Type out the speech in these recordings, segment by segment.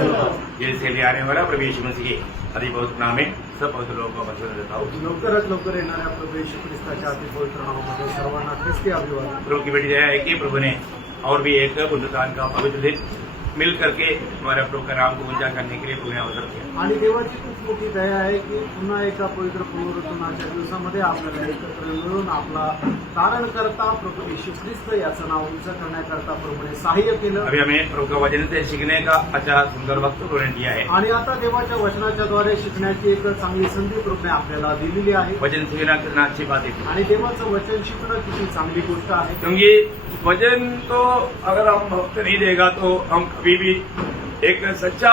जैसे ले आने वाला प्रभु यीशु मसीह के अति पवित्र नाम में सब पवित्र लोगों को वचन देता हूँ। लवकरात लवकर येणाऱ्या प्रभू येशू ख्रिस्ताच्या अति पवित्र नावामध्ये सर्वांना ख्रिस्ती अभिवादन। प्रभु की बेटी दया है कि प्रभु ने और भी एक पुनरुत्थान का पवित्र दिन मिल करके हमारे प्रभु का नाम को ऊंचा करने के लिए प्रभु ने अवसर दिया। आणि देवाची खूप मोठी दया आहे की पुन्हा एका पवित्र पुनरुत्थानाच्या दिवसामध्ये आपल्याला एकत्र मिळून आपला तारणकर्ता प्रभू येशू ख्रिस्त याचं नाव उंच करण्याकरता प्रभूने सहाय्य केलं। अभी हमें प्रभु का वचन से सीखने का अच्छा सुंदर वक्त प्रभु ने दिया है। आणि आता देवाच्या वचनाच्या द्वारे शिकण्याची एक चांगली संधी प्रभूने आपल्याला दिलेली आहे। वचन सीखना कितना अच्छी बात है, आणि देवाचं वचन शिकणं किती चांगली गोष्ट आहे। क्योंकि वचन तो अगर हम वक्त नहीं देगा तो हम कभी भी एक सच्चा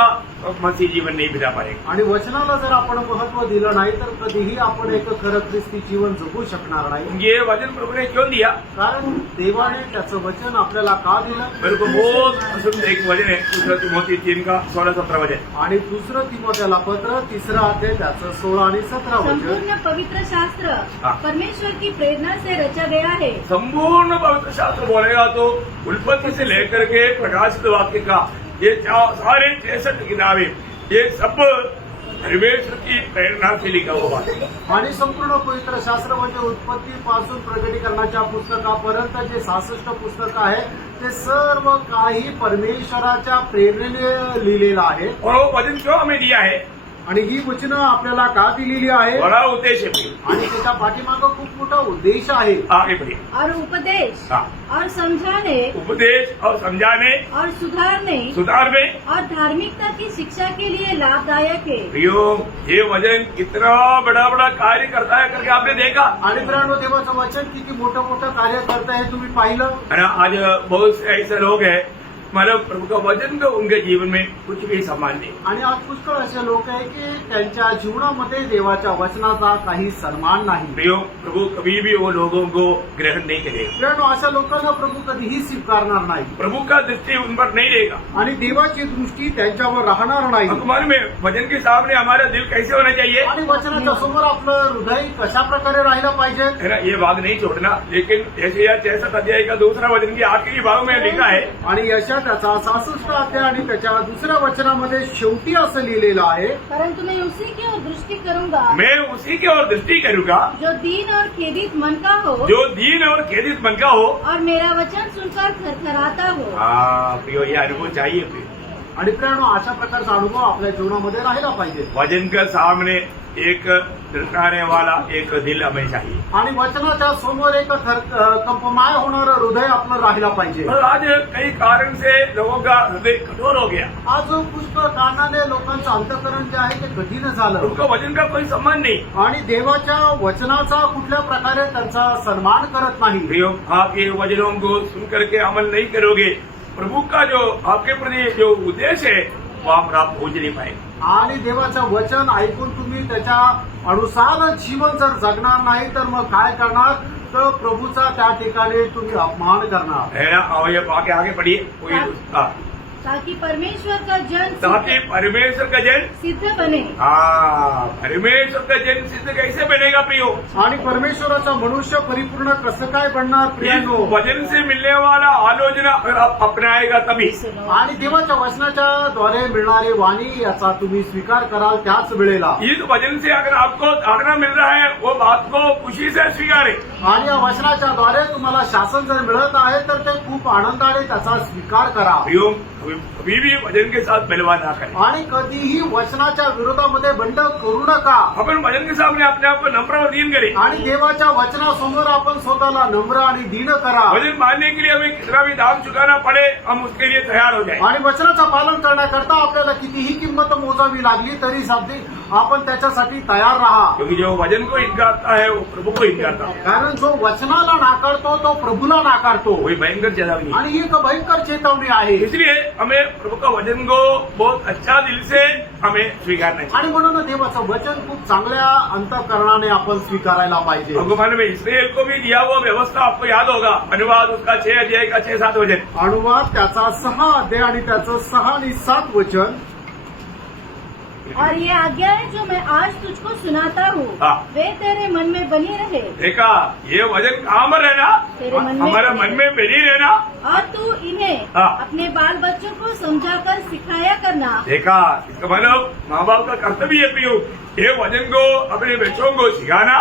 मसीह जीवन नहीं बिता पाएंगे। आणि वचनाला जर आपण महत्व दिलं नाही तर कधीही आपण एक खरं ख्रिस्ती जीवन जगू शकणार नाही। ये वचन प्रभु ने क्यों दिया? कारण देवाने त्याचं वचन आपल्याला का दिलं? मेरे को बहुत पसंद एक वचन है दूसरा तिमोथी 3 का 16-17 वचन। आणि दुसरं तिमोथेला पत्र 3 अध्याय त्याचं 16 आणि 17 वचन। संपूर्ण पवित्र शास्त्र हाँ। परमेश्वर की प्रेरणा से रचा गया है। संपूर्ण पवित्र शास्त्र बोलेगा तो उत्पत्ति से लेकर के प्रकाशित वाक्य का ये सारे 66 किताबें ये सब परमेश्वर की प्रेरणा से लिखा हुआ है। आणि संपूर्ण पवित्र शास्त्र म्हणजे उत्पत्तीपासून प्रकटीकरणाच्या पुस्तकापर्यंत जे 66 पुस्तक आहे ते सर्व काही परमेश्वराच्या प्रेरणेने लिहिलेलं आहे। और वो वचन क्यों हमें दिया है? आणि ही वचनं आपल्याला का दिलेली आहे? बड़ा उद्देश्य है आणि त्याच्या पाठीमागं खूप मोठा उद्देश आहे। आगे बढ़िए। और उपदेश हाँ। और समझाने उपदेश और समझाने और सुधारने और धार्मिकता की शिक्षा के लिए लाभदायक है। प्रियो ये वचन कितना बड़ा बड़ा कार्य करता है करके आपने देखा। आणि प्रियानो देवाचं वचन किती मोठं मोठं कार्य करत आहे तुम्ही पाहिलं। है ना? आज बहुत से ऐसे लोग हैं मतलब प्रभु का वचन का उनके जीवन में कुछ भी सम्मान नहीं। आणि आज पुष्कळ असे लोक आहे की त्यांच्या जीवनामध्ये देवाच्या वचनाचा काही सन्मान नाही। प्रियो प्रभु कभी भी वो लोगों को ग्रहण नहीं करेगा। प्रियानो अशा लोकांना प्रभू कधीही स्वीकारणार नाही प्रभु का दृष्टि उन पर नहीं रहेगा आणि देवाची दृष्टी त्यांच्यावर राहणार नाही। हमारे में वचन के सामने हमारा दिल कैसे होना चाहिए? आणि वचनाच्या समोर आपलं हृदय कशा प्रकारे राहिलं पाहिजे? है ना? ये भाग नहीं छोड़ना। लेकिन ऐसे या 66 अध्याय का दूसरा वचन की आखिरी भाग में लिखा है आणि यशा त्याचा 66 अध्याय आणि त्याच्या दुसऱ्या वचनामध्ये शेवटी असं लिहिलेलं आहे, परंतु मैं उसी की ओर दृष्टि करूंगा मैं उसी की ओर दृष्टि करूंगा जो दीन और खेदित मन का हो जो दीन और खेदित मन का हो। और मेरा वचन सुनकर थरथराता हो। हाँ प्रियो ये अनुभव चाहिए प्रियो। आणि प्रियानो अशा प्रकारचा अनुभव आपल्या जीवनामध्ये राहिला पाहिजे। वचन के सामने एक धड़काने वाला एक दिल हमें चाहिए। आणि वचनाच्या समोर एक कंपमाय होणारं हृदय आपलं राहिला पाहिजे। और आज कई कारण से लोगों का हृदय कठोर हो गया। आज पुष्कळ कारणाने लोकांचं अंतःकरण जे आहे ते कठीण झालं उनका वचन का कोई सम्मान नहीं। आणि देवाच्या वचनाचा कुठल्या प्रकारे त्यांचा सन्मान करत नाही। प्रियो आप ये वचनों को सुन करके अमल नहीं करोगे, प्रभु का जो आपके प्रति जो उद्देश्य है वो आप पहुंच नहीं पाएंगे। आणि देवाचं वचन ऐकून तुम्ही त्याच्या अनुसार जीवन जर जगणार नाही तर मग काय करणार? तर प्रभूचा त्या ठिकाणी तुम्ही अपमान करणार। है ना? और ये आगे बढ़िए कोई ताकि परमेश्वर का जन ताकि परमेश्वर का जन सिद्ध बने। हाँ परमेश्वर का जन सिद्ध कैसे बनेगा प्रियो? आणि परमेश्वराचा मनुष्य परिपूर्ण कसं काय बनणार? इस प्रियानो वचन से मिलने वाला आलोचना अगर आप अपनाएगा तभी। आणि देवाच्या वचनाच्या द्वारे मिळणारी वाणी याचा तुम्ही स्वीकार कराल त्याच वेळेला। इस वचन से अगर आपको ताड़ना मिल रहा है वो बात को खुशी से स्वीकारे। आणि या वचनाच्या द्वारे तुम्हाला शासन जर मिळत आहे तर ते खूप आनंदाने त्याचा स्वीकार करा। प्रियो कभी भी वचन के साथ बलवा ना करें। आणि कधीही वचनाच्या विरोधामध्ये बंड करू नका। अपन वचन के सामने अपने आप को नम्र और दीन करें। आणि देवाच्या वचनासमोर आपण स्वतःला नम्र आणि दीन करा। वचन मानने के लिए हमें कितना भी दाम चुकाना पड़े हम उसके लिए तैयार हो जाए। आणि वचनाचं पालन करण्याकरता आपल्याला कितीही किंमत मोजावी लागली तरी साधी आपण त्याच्यासाठी तयार राहा। क्योंकि जो वचन को इनकारता है वो प्रभु को इनकारता है। कारण जो वचनाला नाकारतो तो प्रभूला नाकारतो। वही भयंकर चेतावनी है। आणि ही एक भयंकर चेतावणी आहे। इसलिए हमें प्रभु का वचन को बहुत अच्छा दिल से हमें स्वीकारना चाहिए। आणि म्हणून देवाचं वचन खूप चांगल्या अंतःकरणाने आपण स्वीकारायला पाहिजे। भगवान में इसराइल को भी दिया हुआ व्यवस्था आपको याद होगा। अनुवाद उसका 6 अध्याय का 6-7 वचन। अनुवाद त्याचा 6 अध्याय आणि त्याचं 6 आणि 7 वचन। और ये आज्ञाएं जो मैं आज तुझको सुनाता हूँ हाँ। वे तेरे मन में बनी रहे देखा, ये वचन कहाँ पर रहना, तेरे मन में हमारे मन में बनी रहना। और तू इन्हें हाँ। अपने बाल बच्चों को समझाकर सिखाया करना। देखा, इसका मतलब माँ बाप का कर्तव्य है प्रियो, ये वचन को अपने बच्चों को सिखाना।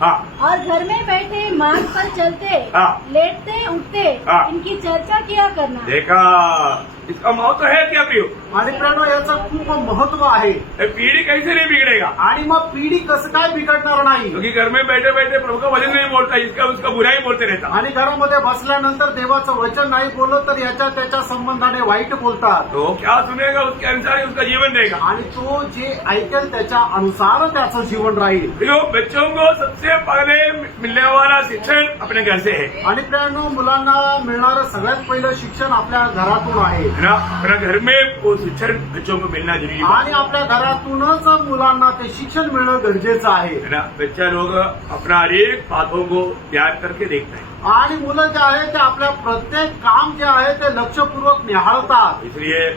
हाँ, और घर में बैठे मार्ग पर चलते हाँ। लेटते उठते हाँ। इनकी चर्चा किया करना। देखा, इसका महत्व है क्या प्रियो? आणि मित्रांनो याचं खूप महत्व आहे ये पीढ़ी कैसे नहीं बिगड़ेगा? आणि मग पिढी कसं काय बिघडणार नाही क्योंकि घर में बैठे बैठे प्रभु का वचन नहीं बोलता, इसका उसका बुराई बोलते रहता। आणि घरामध्ये बसल्यानंतर देवाचं वचन नाही बोलत तर याच्या त्याच्या संबंधाने वाईट बोलतात तो क्या सुनेगा, उसके अनुसार ही उसका जीवन रहेगा। आणि तो जे ऐकेल त्याच्या अनुसार त्याचं जीवन राहील। प्रियो, बच्चों को सबसे पहले मिलने वाला शिक्षण अपने घर से है आणि मित्रांनो मुलांना मिळणारं सगळ्यात पहिलं शिक्षण आपल्या घरातून आहे ना। अपना घर में वो शिक्षण बच्चों को मिलना जरूरी है आणि आपल्या घरातूनच मुलांना ते शिक्षण मिळणं गरजेचं आहे। ना। बच्चा लोग अपना हर एक बातों को ध्यान करके देखते हैं, आणि मुलं जे आहे ते आपल्या प्रत्येक काम जे आहे ते लक्षपूर्वक निहाळतात इसलिए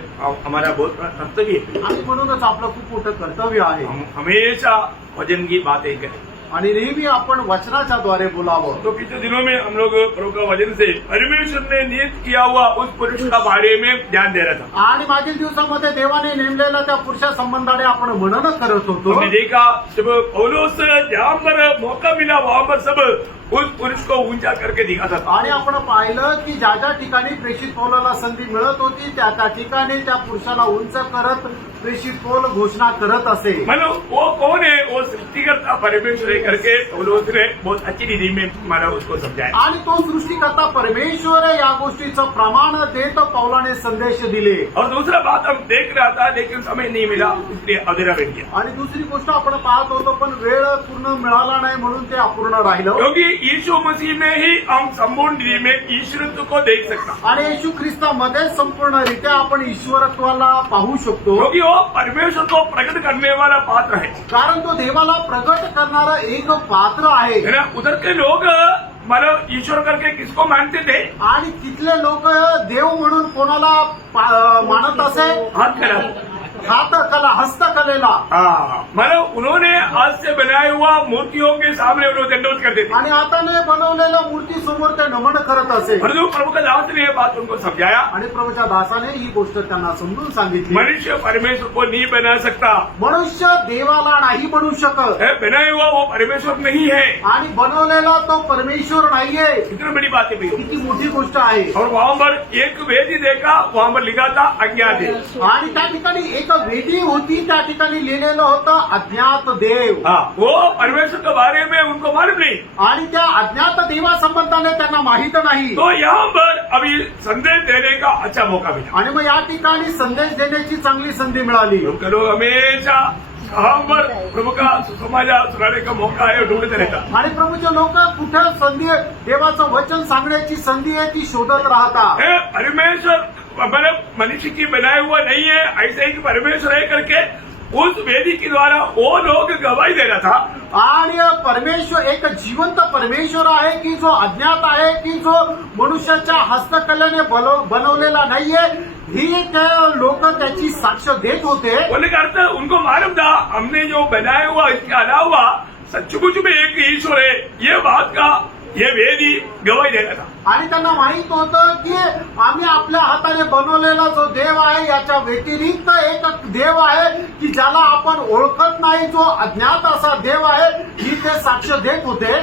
हमारा बहुत बड़ा कर्तव्य है आणि म्हणूनच आपलं खूप मोठं कर्तव्य आहे हम हमेशा वचन की बातें करें। आणि नेहमी आपण वचनाच्या द्वारे बोलावं। तो पिछले दिनों में हम लोग प्रभु का वचन से परमेश्वर ने नियुक्त किया हुआ उस पुरुष का बारे में ध्यान दे रहा था। आणि मागील दिवसामध्ये देवाने नेमलेल्या त्या पुरुषा संबंधाने आपण मनन करत होतो। हमने देखा जब पौलुस जहाँ पर मौका मिला वहाँ पर सब उस पुरुष को ऊंचा करके दिखाता था। आणि आपण पाहिलं की ज्या ज्या ठिकाणी प्रेषित पौलाला संधी मिळत होती त्या त्या ठिकाणी त्या पुरुषाला उंच करत प्रेषित पौल घोषणा करत असे। मतलब वो कौन है, वो सृष्टिकर्ता परमेश्वर है करके पौलुस ने बहुत अच्छी रीति में हमारा उसको समझाया। आणि तो सृष्टिकर्ता परमेश्वर या गोष्टीचं प्रमाण देत पौलाने संदेश दिले। और दूसरा बात हम देख रहा था लेकिन समय नहीं मिला, इसलिए अधूरा बन गया। आणि दुसरी गोष्ट आपण पाहत होतो पण वेळ पूर्ण मिळाला नाही म्हणून ते अपूर्ण राहिलं। क्योंकि यीशु मसीह में ही हम संपूर्ण रीति में ईश्वरत्व को देख सकता, आणि येशू ख्रिस्तामध्ये संपूर्णरित्या आपण ईश्वरत्वाला पाहू शकतो। क्योंकि वो परमेश्वर को प्रकट करने वाला पात्र है कारण तो देवाला प्रगट करणारा एक पात्र आहे। है ना। उधर के लोग मतलब ईश्वर करके किसको मानते थे? आणि तिथले लोक देव म्हणून कोणाला मानत असे? हाथ करा। हातकला हस्तकलेला। हाँ, मतलब उन्होंने आज से बनाए हुआ मूर्तियों के सामने उन्होंने दंडवत करते थे। आणि हाताने बनवलेल्या मूर्ती समोर ते नमन करत असे। परंतु प्रभु का दास ने ये बात उनको समझाया, आणि प्रभूच्या दासाने ही गोष्ट त्यांना समजून सांगितली। मनुष्य परमेश्वर को नहीं बना सकता, मनुष्य देवाला नाही बनू शकत है बनाया हुआ वो परमेश्वर नहीं है। आणि बनवलेला तो परमेश्वर नाहीये। इतनी बड़ी बात है भैया। किती मोठी गोष्ट आहे। और वहाँ पर एक वेदी देखा, वहाँ पर लिखा था अज्ञात है। आणि त्या ठिकाणी एक वेदी होती, त्या ठिकाणी लिहिलेलं होतं अज्ञात देव। हाँ, वो परमेश्वर के बारे में उनको मालूम नहीं। आणि त्या अज्ञात देवासंबंधाने त्यांना माहित नाही। तो यहाँ पर अभी संदेश देने का अच्छा मौका मिला। आणि मग या ठिकाणी संदेश देण्याची चांगली संधी मिळाली। उनके लोग हमेशा कहाँ पर प्रभु का सुसमाचार सुनाने का मौका है ढूंढते रहता। आणि प्रभूचे लोक कुठे संधी देवाचं वचन सांगण्याची संधी आहे ती शोधत राहतात। है परमेश्वर मतलब मनुष्य की बनाया हुआ नहीं है, ऐसे ही परमेश्वर है करके उस वेदी के द्वारा वो लोग गवाही दे रहा था। आणि परमेश्वर एक जिवंत परमेश्वर आहे की जो अज्ञात आहे की जो मनुष्याच्या हस्तकलेने बनवलेला नाहीये, ही लोक त्याची साक्ष देत होते। बोलने का अर्थ उनको मालूम था हमने जो बनाया हुआ इसके अलावा सचमुच में एक ईश्वर है, ये बात का ये वेदी गवाही दे रहा था। आणि त्यांना माहित होतं की आम्ही आपल्या हाताने बनवलेला जो देव आहे याच्या व्यतिरिक्त एक देव आहे की ज्याला आपण ओळखत नाही, जो अज्ञात असा देव आहे, ही ते साक्ष देत होते।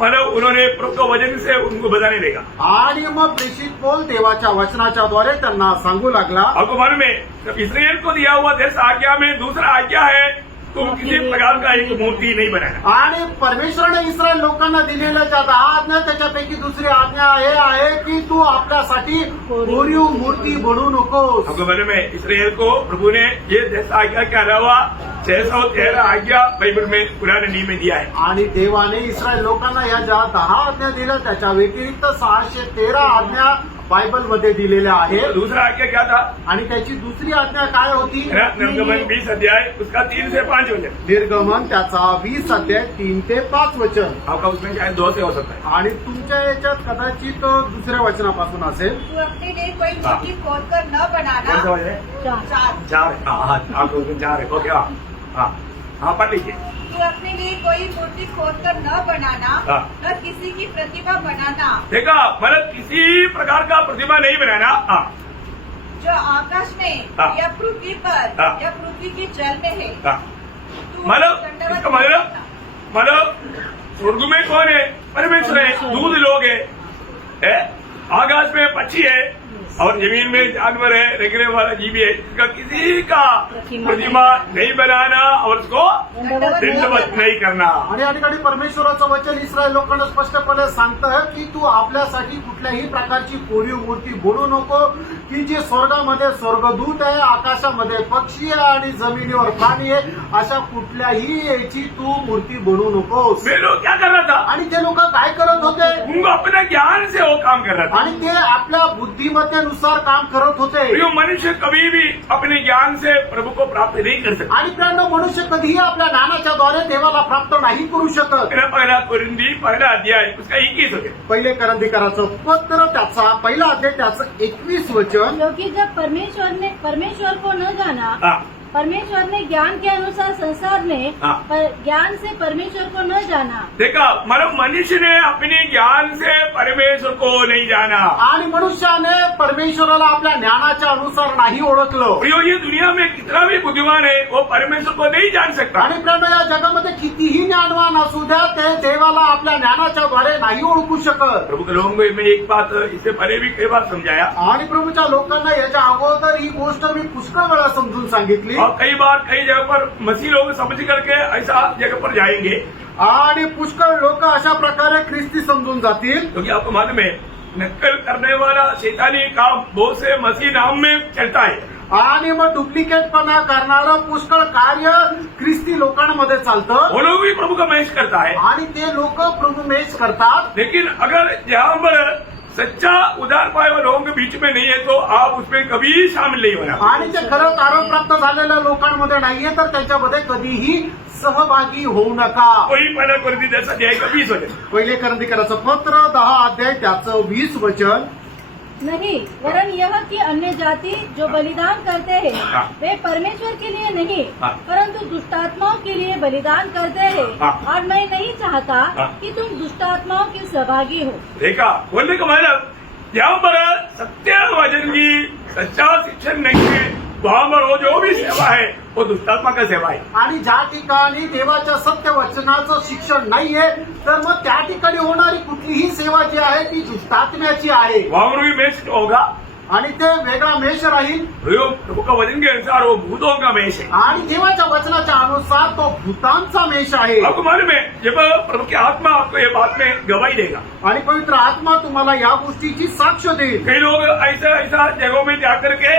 मतलब उन्होंने प्रभु के वचन से उनको बताने लगा। आणि मग प्रेषित पौल देवाच्या वचनाच्या द्वारे त्यांना सांगू लागला। आपको मालूम है इस्राएल को दिया हुआ 10 आज्ञा में दूसरा आज्ञा है तुम किसी प्रकार का एक मूर्ति नहीं बनाना। आणि परमेश्वराने इस्रायल लोकांना दिलेल्या ज्या 10 आज्ञा त्याच्यापैकी दुसरी आज्ञा हे आहे की तू आपल्यासाठी कोरीव मूर्ती बनवू नकोस। आपको मालूम है इस्राएल को प्रभु ने ये 10 आज्ञा के अलावा 613 आज्ञा बाइबल में पुराने नियम में दिया है। आणि देवाने इस्रायल लोकांना या ज्या 10 आज्ञा दिल्या त्याच्या व्यतिरिक्त 613 आज्ञा बायबलमध्ये दिलेल्या आहेत. दूसरा आज्ञा क्या था? आणि त्याची दुसरी आज्ञा काय होती? निर्गमन 20 अध्याय उसका 3 से 5 वचन. निर्गमन त्याचा 20 अध्याय 3 ते 5 वचन. आपका उसमें शायद 2 से हो सकता है. आणि तुमच्या याच्यात कदाचित दुसऱ्या वचनापासून असेल. तू अपने लिए कोई मूर्ति खोदकर न बनाना. कौन सा वचन है? 4 है. हाँ आपका उसमें 4 है. ओके हाँ पढ़ लीजिए. तू अपने लिए कोई मूर्ति खोदकर न बनाना, हाँ. न किसी की प्रतिमा बनाना देखा मतलब किसी प्रकार का प्रतिमा नहीं बनाना. हाँ जो आकाश में हाँ. या पृथ्वी पर हाँ. या पृथ्वी के जल में है. हाँ. तू मतलब दंडवत इसका नहीं मतलब करना. मतलब स्वर्ग में कौन है? परमेश्वर है. दूध लोग है? आकाश में पक्षी है और जमीन में जानवर है, रेंगने वाला जीव है. इसका किसी का प्रतिमा नहीं बनाना और उसको दंडवत नहीं करना. आणि या ठिकाणी परमेश्वराचं वचन इस्रायल लोकांना स्पष्टपणे सांगतं की तू आपल्यासाठी कुठल्याही प्रकारची कोरीव मूर्ती बनवू नको, की जी स्वर्गामध्ये स्वर्गदूत आहे, आकाशामध्ये पक्षी आहे आणि जमिनीवर प्राणी आहे, अशा कुठल्याही याची तू मूर्ती बनवू नकोस. वे लोग क्या कर रहा था? आणि ते लोक काय करत होते? उनको अपने ज्ञान से वो काम कर रहा था. आणि ते आपल्या बुद्धिमत्तेनुसार काम करत होते. यो मनुष्य कभी भी अपने ज्ञान से प्रभु को प्राप्त नहीं कर सकता. आणि त्यानं मनुष्य कधीही आपल्या ज्ञानाच्या द्वारे देवाला प्राप्त नाही करू शकत. पहला कुरिन्दी पहला अध्याय उसका 21 वचन. पहिले करंदीकराचं पत्र त्याचा पहिला अध्याय त्याचं 21 वचन. क्योंकि जब परमेश्वर को न जाना, हाँ परमेश्वर ने ज्ञान के अनुसार संसार में हाँ. ज्ञान से परमेश्वर को न जाना. देखा मतलब मनुष्य ने अपने ज्ञान से परमेश्वर को नहीं जाना. आणि मनुष्याने परमेश्वराला आपल्या ज्ञानाच्या अनुसार नाही ओळखलं. और ये दुनिया में कितना भी बुद्धिमान है वो परमेश्वर को नहीं जान सकता. आणि प्रेम या जगामध्ये कितीही ज्ञानवान असू द्या, ते देवाला आपल्या ज्ञानाच्या द्वारे नाही ओळखू शकत. प्रभु के लोगों को मैं एक बात इससे पहले भी कई बार समझाया आणि प्रभूच्या लोकांना याच्या अगोदर ही गोष्ट मी पुष्कळ वेळा समजून सांगितली. और कई बार कई जगह पर मसीह लोग समझ करके ऐसा जगह पर जाएंगे आणि पुष्कळ लोक अशा प्रकारे ख्रिस्ती समजून जातील. क्योंकि आपको मालूम है नकल करने वाला शैतानी काम बहुत से मसीह नाम में चलता है. आणि मग डुप्लिकेटपणा करणारं पुष्कळ कार्य ख्रिस्ती लोकांमध्ये चालतं. वो लोग भी प्रभु का मैच करता है. आणि ते लोक प्रभू मेष करतात. लेकिन अगर जहाँ पर सच्चा उदार पाए हुए लोगों के बीच में नहीं है तो आप उसमें कभी शामिल नहीं होना. आणि ते खरंच आरोप प्राप्त झालेल्या लोकांमध्ये नाहीये तर त्यांच्यामध्ये कधीही सहभागी होऊ नका. कोई पहला कुरिन्दी 10 अध्याय का 20 वचन. पहिले करंदीकराचं पत्र 10 अध्याय त्याचं 20 वचन. नहीं, वरन यह कि अन्य जाति जो बलिदान करते हैं हाँ. वे परमेश्वर के लिए नहीं हाँ. परंतु दुष्टात्माओं के लिए बलिदान करते हैं. हाँ. और मैं नहीं चाहता हाँ. कि तुम दुष्टात्माओं के सहभागी हो. देखा बोलने का मतलब यहाँ पर सत्य वचन की सच्चा शिक्षण नहीं है वहाँ पर वो जो भी सेवा है वो दुष्टात्मा का सेवा है. आणि ज्या ठिकाणी देवाच्या सत्य वचनाचं शिक्षण नाहीये तर मग त्या ठिकाणी होणारी कुठलीही सेवा जी आहे ती दुष्टात्म्याची आहे. वहाँ पर भी मेष होगा आणि ते वेगळा मेष राहील. प्रभु का वचन के अनुसार वो भूतों का मेष है. आणि देवाच्या वचनाच्या अनुसार तो भूतांचा मेष आहे. आपको मालूम है जब प्रभु की आत्मा आपको ये बात में गवाही देगा. आणि पवित्र आत्मा तुम्हाला या गोष्टीची साक्ष देईल. कई लोग ऐसा जगहों में जाकर के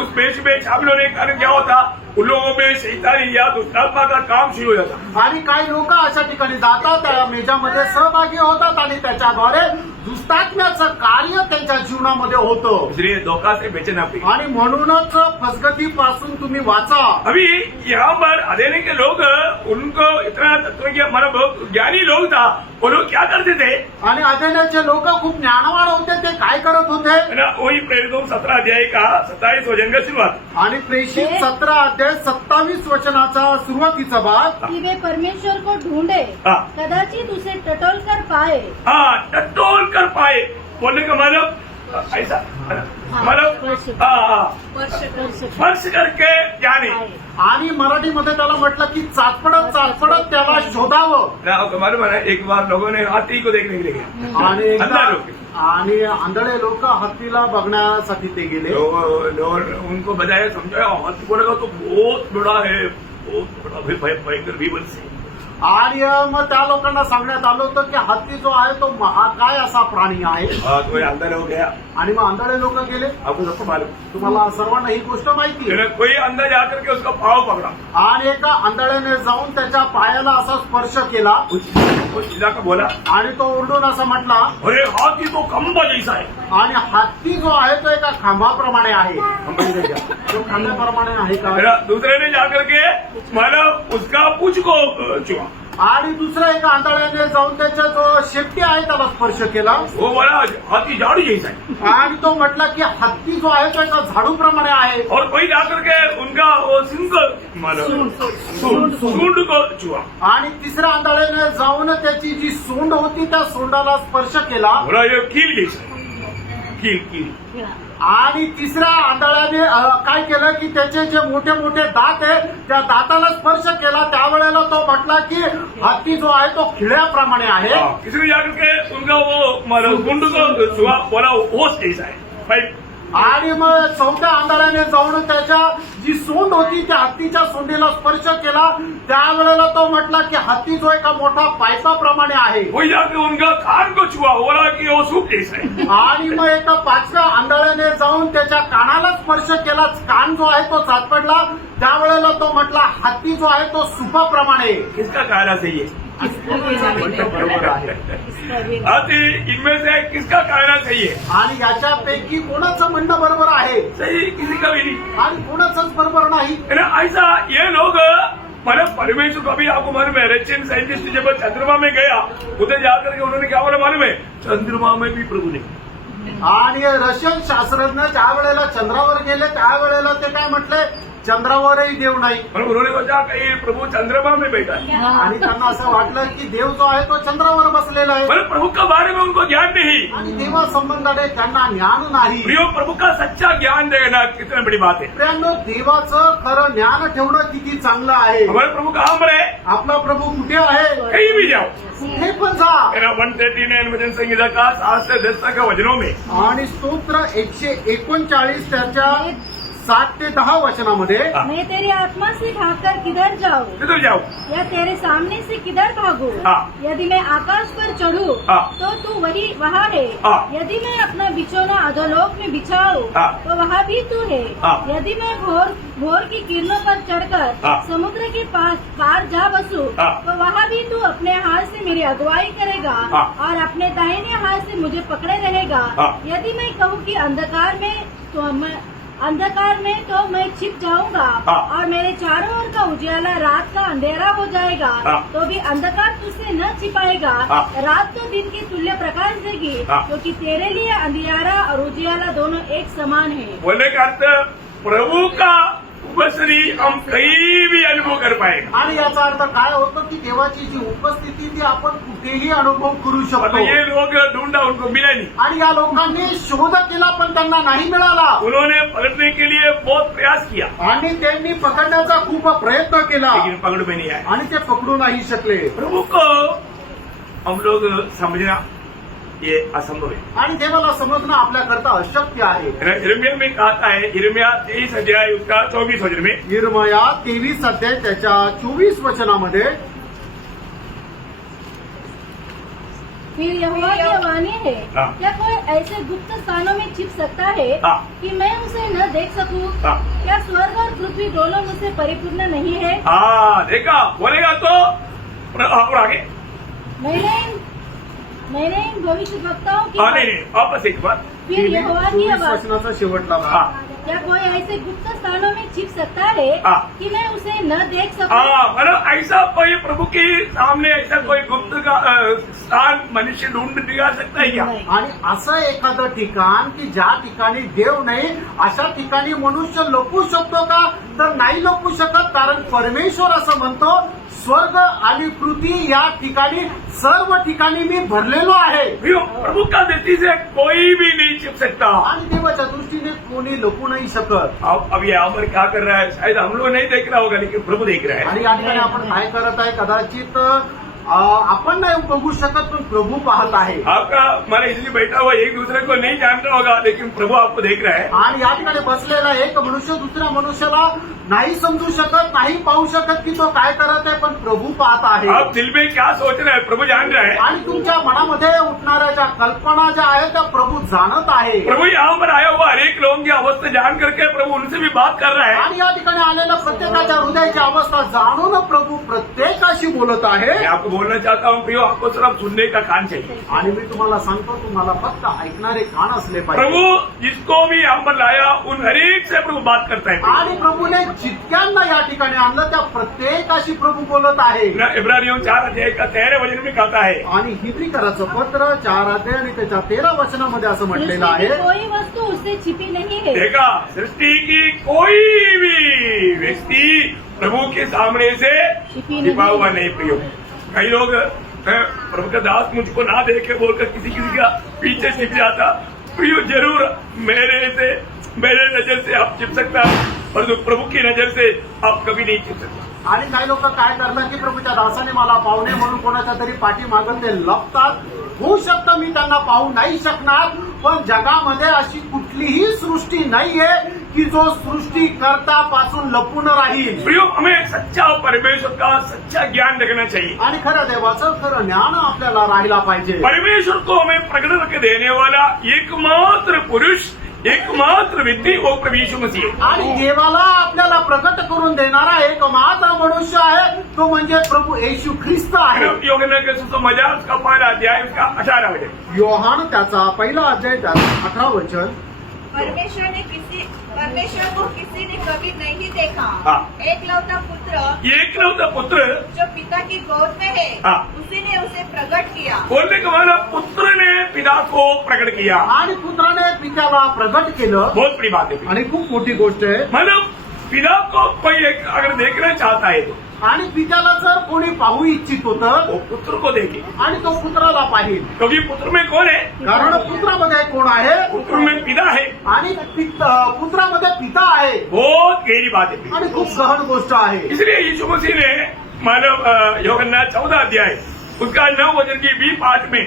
उस मेष में शामिल होने के कारण क्या होता उन लोगों में शैतानी या दुष्टात्मा का काम शुरू हो जाता. आणि काही लोक अशा ठिकाणी जातात, त्या मेजामध्ये सहभागी होतात आणि त्याच्याद्वारे दुष्टात्म्याचं कार्य त्यांच्या जीवनामध्ये होतं. इसलिए धोखा से बचना चाहिए. आणि म्हणूनच फसगतीपासून तुम्ही वाचा. अभी यहाँ पर अदेने के लोग उनको इतना तत्व मतलब ज्ञानी लोग था वो लोग क्या करते थे आणि अध्ययनाचे लोक खूप ज्ञानवान होते. ते काय करत होते? है ना वही प्रेरितों 17 अध्याय का 27 वचन का शुरुआत. आणि प्रेषित 17 अध्याय 27 वचनाचा सुरुवातीचा भाग. कि वे परमेश्वर को ढूंढे, हाँ. कदाचित उसे टटोल कर पाए. हाँ टटोल कर पाए बोलने का मतलब ऐसा है ना? मतलब स्पर्श करके जाने. आणि मराठीमध्ये त्याला म्हटलं की चाचपडत चाचपडत त्याला शोधावं. ना आपको मालूम है एक बार लोगों ने हाथी को देखने के लिए गया. आणि अंधा लोग आणि आंधळे लोक हत्तीला बघण्यासाठी ते गेले. उनको बताया समझाया हाथी बोलेगा तो बहुत बड़ा है बहुत बड़ा भयंकर भीमन से. आणि मग त्या लोकांना सांगण्यात आलं होतं की हत्ती जो आहे तो महाकाय असा प्राणी आहे. तो ये अंदर हो गया, आणि मग आंधळे लोक गेले. आपको सबको मालूम. तुम्हाला सर्वांना ही गोष्ट माहिती आहे. फिर कोई अंदर जाकर के उसका पाव पकड़ा, आणि एका आंधळ्याने जाऊन त्याच्या पायाला असा स्पर्श केला वो चिल्ला कर बोला, आणि तो ओरडून असं म्हटला, अरे हाथी तो खंबा जैसा है. आणि हत्ती जो आहे तो एका खांबाप्रमाणे आहे. खंबा जैसा क्या? तो खांब्याप्रमाणे आहे फिर का? दूसरे ने जाकर के मतलब उसका पूछ को चुमा. आणि दुसऱ्या एका आंधळ्याने जाऊन त्याच्या जो शेपटी आहे त्याला स्पर्श केला. वो बोला हाथी झाड़ू जैसा है. आणि तो म्हटला की हत्ती जो आहे तो एका झाडूप्रमाणे आहे. और कोई जाकर के उनका वो सिंग सूंड को चुआ. आणि तिसऱ्या आंधळ्याने जाऊन त्याची जी सोंड होती त्या सोंडाला स्पर्श केला. बोला ये कील जैसा है. कील कील. आणि तिसऱ्या आंधळ्याने काय केलं की त्याचे जे मोठे मोठे दात आहे त्या दाताला स्पर्श केला. त्यावेळेला तो म्हटला की हत्ती जो आहे तो खिळ्याप्रमाणे आहे. किसी ने जाकर के उनका वो मतलब सूंड को चुआ. बोला ओस जैसा है. पाइप. आणि मग चौथ्या आंधळ्याने जाऊन त्याच्या जी सोंड होती त्या हत्तीच्या सोंडीला स्पर्श केला. त्यावेळेला तो म्हटला की हत्ती जो एका मोठा पायपाप्रमाणे आहे. कोई जाकर उनका कान को छुआ. बोला कि वो सूप जैसा है. आणि मग एका पाचव्या आंधळ्याने जाऊन त्याच्या कानाला स्पर्श केला. कान जो आहे तो चाटपडला. त्यावेळेला तो म्हटला हत्ती जो आहे तो सुपाप्रमाणे आहे. किसका कहना सही है? बरोबर आहे. हाथी इनमें से किसका कहना सही है? आणि याच्यापैकी कोणाचं म्हणणं बरोबर आहे सही किसी का भी नहीं. आणि कोणाचंच बरोबर नाही. ऐसा ये लोग मतलब परमेश्वर को भी आपको मालूम है, रशियन साइंटिस्ट जब चंद्रमा में गया उधर जाकर के उन्होंने क्या बोला मालूम है? चंद्रमा में भी प्रभु नहीं. आणि रशियन शास्त्रज्ञ ज्या वेळेला चंद्रावर गेले त्यावेळेला ते काय म्हटले, चंद्रावरही देव नाही. मतलब उन्होंने सोचा कि प्रभु चंद्रमा में बैठा है. आणि त्यांना असं वाटलं की देव जो आहे तो चंद्रावर बसलेला आहे. मतलब प्रभु के बारे में उनको ज्ञान नहीं. आणि देवा संबंधाने त्यांना ज्ञान नाही. प्रियो, प्रभु का सच्चा ज्ञान देना कितनी बड़ी बात है. प्रियांनो, देवाचं खरं ज्ञान ठेवणं किती चांगलं आहे. हमारे प्रभु कहाँ पर है? आपला प्रभू कुठे आहे? कहीं भी जाओ. कुठे पण जा. 139 वचन संहिता का 7 से 10 तक वचनों में आणि स्तोत्र 139 त्याच्या 7 ते 10 वचनामध्ये, मैं तेरी आत्मा से भागकर किधर जाऊं किधर जाओ? या तेरे सामने से किधर भागूं? हाँ। यदि मैं आकाश पर चढ़ूं हाँ। तो तू वही वहाँ है। हाँ। यदि मैं अपना बिछौना अधोलोक में बिछाऊं हाँ। तो वहाँ भी तू है। हाँ। यदि मैं भोर की किरणों पर चढ़कर हाँ। समुद्र के पार जा बसूं हाँ। तो वहाँ भी तू अपने हाथ से मेरी अगुवाई करेगा हाँ। और अपने दाहिने हाथ से मुझे पकड़े रहेगा। हाँ। यदि मैं कहूँ कि अंधकार में तो मैं छिप जाऊंगा हाँ। और मेरे चारों ओर का उजियाला रात का अंधेरा हो जाएगा। हाँ। तो भी अंधकार तुझसे न छिपाएगा। हाँ। रात तो दिन के तुल्य प्रकाश देगी हाँ। क्योंकि तेरे लिए अंधियारा और उजियाला दोनों एक समान है। बोलने का अर्थ प्रभु का उपस्थिति हम कहीं भी अनुभव कर पाएंगे. आणि याचा अर्थ काय होतो की देवाची जी उपस्थिती ती आपण कुठेही अनुभव करू अब शकतो. ये लोग ढूंढा, उनको मिला नहीं. आणि या लोकांनी शोध केला पण त्यांना नाही मिळाला. उन्होंने पकड़ने के लिए बहुत प्रयास किया आणि त्यांनी पकडण्याचा खूप प्रयत्न केला लेकिन पकड़ में नहीं आया. आणि ते पकडू नाही शकले. प्रभु को हम लोग समझना ये असंभव है. आणि देवाला समजणं आपल्याकरता अशक्य आहे. यिर्मयाह में कहता है, यिर्मयाह 23 अध्याय उसका 24 वचन में, यिर्मया 23 अध्याय त्याच्या 24 वचनामध्ये, फिर यहोवा की वाणी है, हाँ। क्या कोई ऐसे गुप्त स्थानों में छिप सकता है हाँ। कि मैं उसे न देख सकूं? हाँ। क्या स्वर्ग और पृथ्वी दोनों मुझसे परिपूर्ण नहीं है? हाँ देखा, बोलेगा तो और आगे. मैंने इन भविष्य वक्ताओं की नहीं, वापस एक बार. फिर यहोवा की 24 आवाज, वचनाचा शेवटला भाग. हाँ. क्या कोई ऐसे गुप्त स्थानों में छिप सकता है हाँ। कि मैं उसे न देख सकूं? मतलब ऐसा कोई प्रभु के सामने ऐसा कोई गुप्त का स्थान मनुष्य ढूंढ दिखा सकता है क्या? आणि असं एखादं ठिकाण की ज्या ठिकाणी देव नाही अशा ठिकाणी मनुष्य लपू शकतो का? तर नाही लपू शकत. कारण परमेश्वर असं म्हणतो, स्वर्ग आणि पृथ्वी या ठिकाणी सर्व ठिकाणी मी भरलेलो आहे. प्रभु का दृष्टि से कोई भी नहीं छिप सकता. आणि देवाच्या दृष्टीने कोणी लपू नाही शकत. अब यहाँ पर क्या कर रहा है? शायद हम लोग नहीं देख रहा होगा, लेकिन प्रभु देख रहा है. आणि या ठिकाणी आपण काय करत आहे, कदाचित आपण नाही बघू शकत पण प्रभु पाहत आहे. आपका हमारा इसलिए बैठा हुआ एक दूसरे को नहीं जानता होगा, लेकिन प्रभु आपको देख रहा है. आणि या ठिकाणी बसलेला एक मनुष्य दुसऱ्या मनुष्याला नाही समजू शकत, नाही पाहू शकत की तो काय करत आहे, पण प्रभु पाहत आहे. आप दिल में क्या सोच रहे हैं प्रभु जान रहा है. आणि तुमच्या मनामध्ये उठणाऱ्या ज्या कल्पना ज्या आहेत त्या प्रभु जाणत आहे. प्रभु यहाँ पर आया हुआ हर एक लोगों की अवस्था जान करके प्रभु उनसे भी बात कर रहा है. आणि या ठिकाणी आलेल्या प्रत्येकाच्या हृदयाची अवस्था जाणून प्रभु प्रत्येकाशी बोलत आहे. मैं आपको बोलना चाहता हूँ प्रियो, आपको सिर्फ सुनने का कान चाहिए. आणि मी तुम्हाला सांगतो, तुम्हाला फक्त ऐकणारे कान असले पाहिजे. प्रभु जिसको भी यहाँ पर लाया उन हर एक से प्रभु बात करता है. आणि प्रभूने जितक्यांना या ठिकाणी आणलं त्या प्रत्येकाशी प्रभू बोलत आहे. इब्रानियों 4 अध्याय का 13 वचन में कहता है. आणि हिब्रीकराचं पत्र 4 अध्याय आणि त्याच्या 13 वचनामध्ये असं म्हटलेलं सृष्टि की आहे, कोई वस्तु उससे छिपी नहीं है. देखा, सृष्टि की कोई भी व्यक्ति प्रभु के सामने से छिपा हुआ नहीं. प्रियो, कई लोग प्रभु का दास मुझको ना देखे बोलकर किसी का पीछे छिप जाता. प्रियो, जरूर मेरे नजर से आप छिप सकता है, परंतु प्रभु की नजर से आप कभी नहीं छिप सकता. आणि काही लोक काय करतात की प्रभूच्या दासाने मला पाहू नये म्हणून कोणाच्या तरी पाठीमागं ते लपतात. होऊ शकतं मी त्यांना पाहू नाही शकणार, पण जगामध्ये अशी कुठलीही सृष्टी नाहीये की जो सृष्टीकर्त्यापासून लपून राहील. प्रियो, हमें सच्चा परमेश्वर का सच्चा ज्ञान रखना चाहिए. आणि खरं देवाचं खरं ज्ञान आपल्याला राहिला पाहिजे. परमेश्वर को हमें प्रकट करके देने वाला एकमात्र पुरुष, एकमात्र व्यक्ति वो प्रभु यीशु मसीह है. आणि देवाला आपल्याला प्रकट करून देणारा एक मात्र मनुष्य आहे, तो म्हणजे प्रभू येशू ख्रिस्त आहे. योहन्ना के सुसमाचार उसका 5 अध्याय उसका 18 वचन. योहान त्याचा 1 अध्याय त्याचं 18 वचन. परमेश्वर को किसी ने कभी नहीं देखा. हाँ. एकलौता पुत्र जो पिता की गोद में है, हाँ. उसी ने उसे प्रकट किया. बोलने का मतलब पुत्र ने पिता को प्रकट किया. आणि पुत्राने पित्याला प्रकट केलं. बहुत बड़ी बात है. आणि खूप मोठी गोष्ट आहे. मतलब पिता को कोई एक अगर देखना चाहता है तो आणि पित्याला जर कोणी पाहू इच्छित होतं वो पुत्र को देखे, आणि तो पुत्राला पाहिल. क्योंकि पुत्र में कौन है? कारण पुत्रामध्ये कोण आहे? पुत्र में पिता है. आणि पुत्रामध्ये पिता आहे. बहुत गहरी बात है. आणि खूप गहन गोष्ट आहे. इसलिए यीशु मसीह ने मानव योहन्ना 14 अध्याय उसका 9 वचन की 20 पाठ में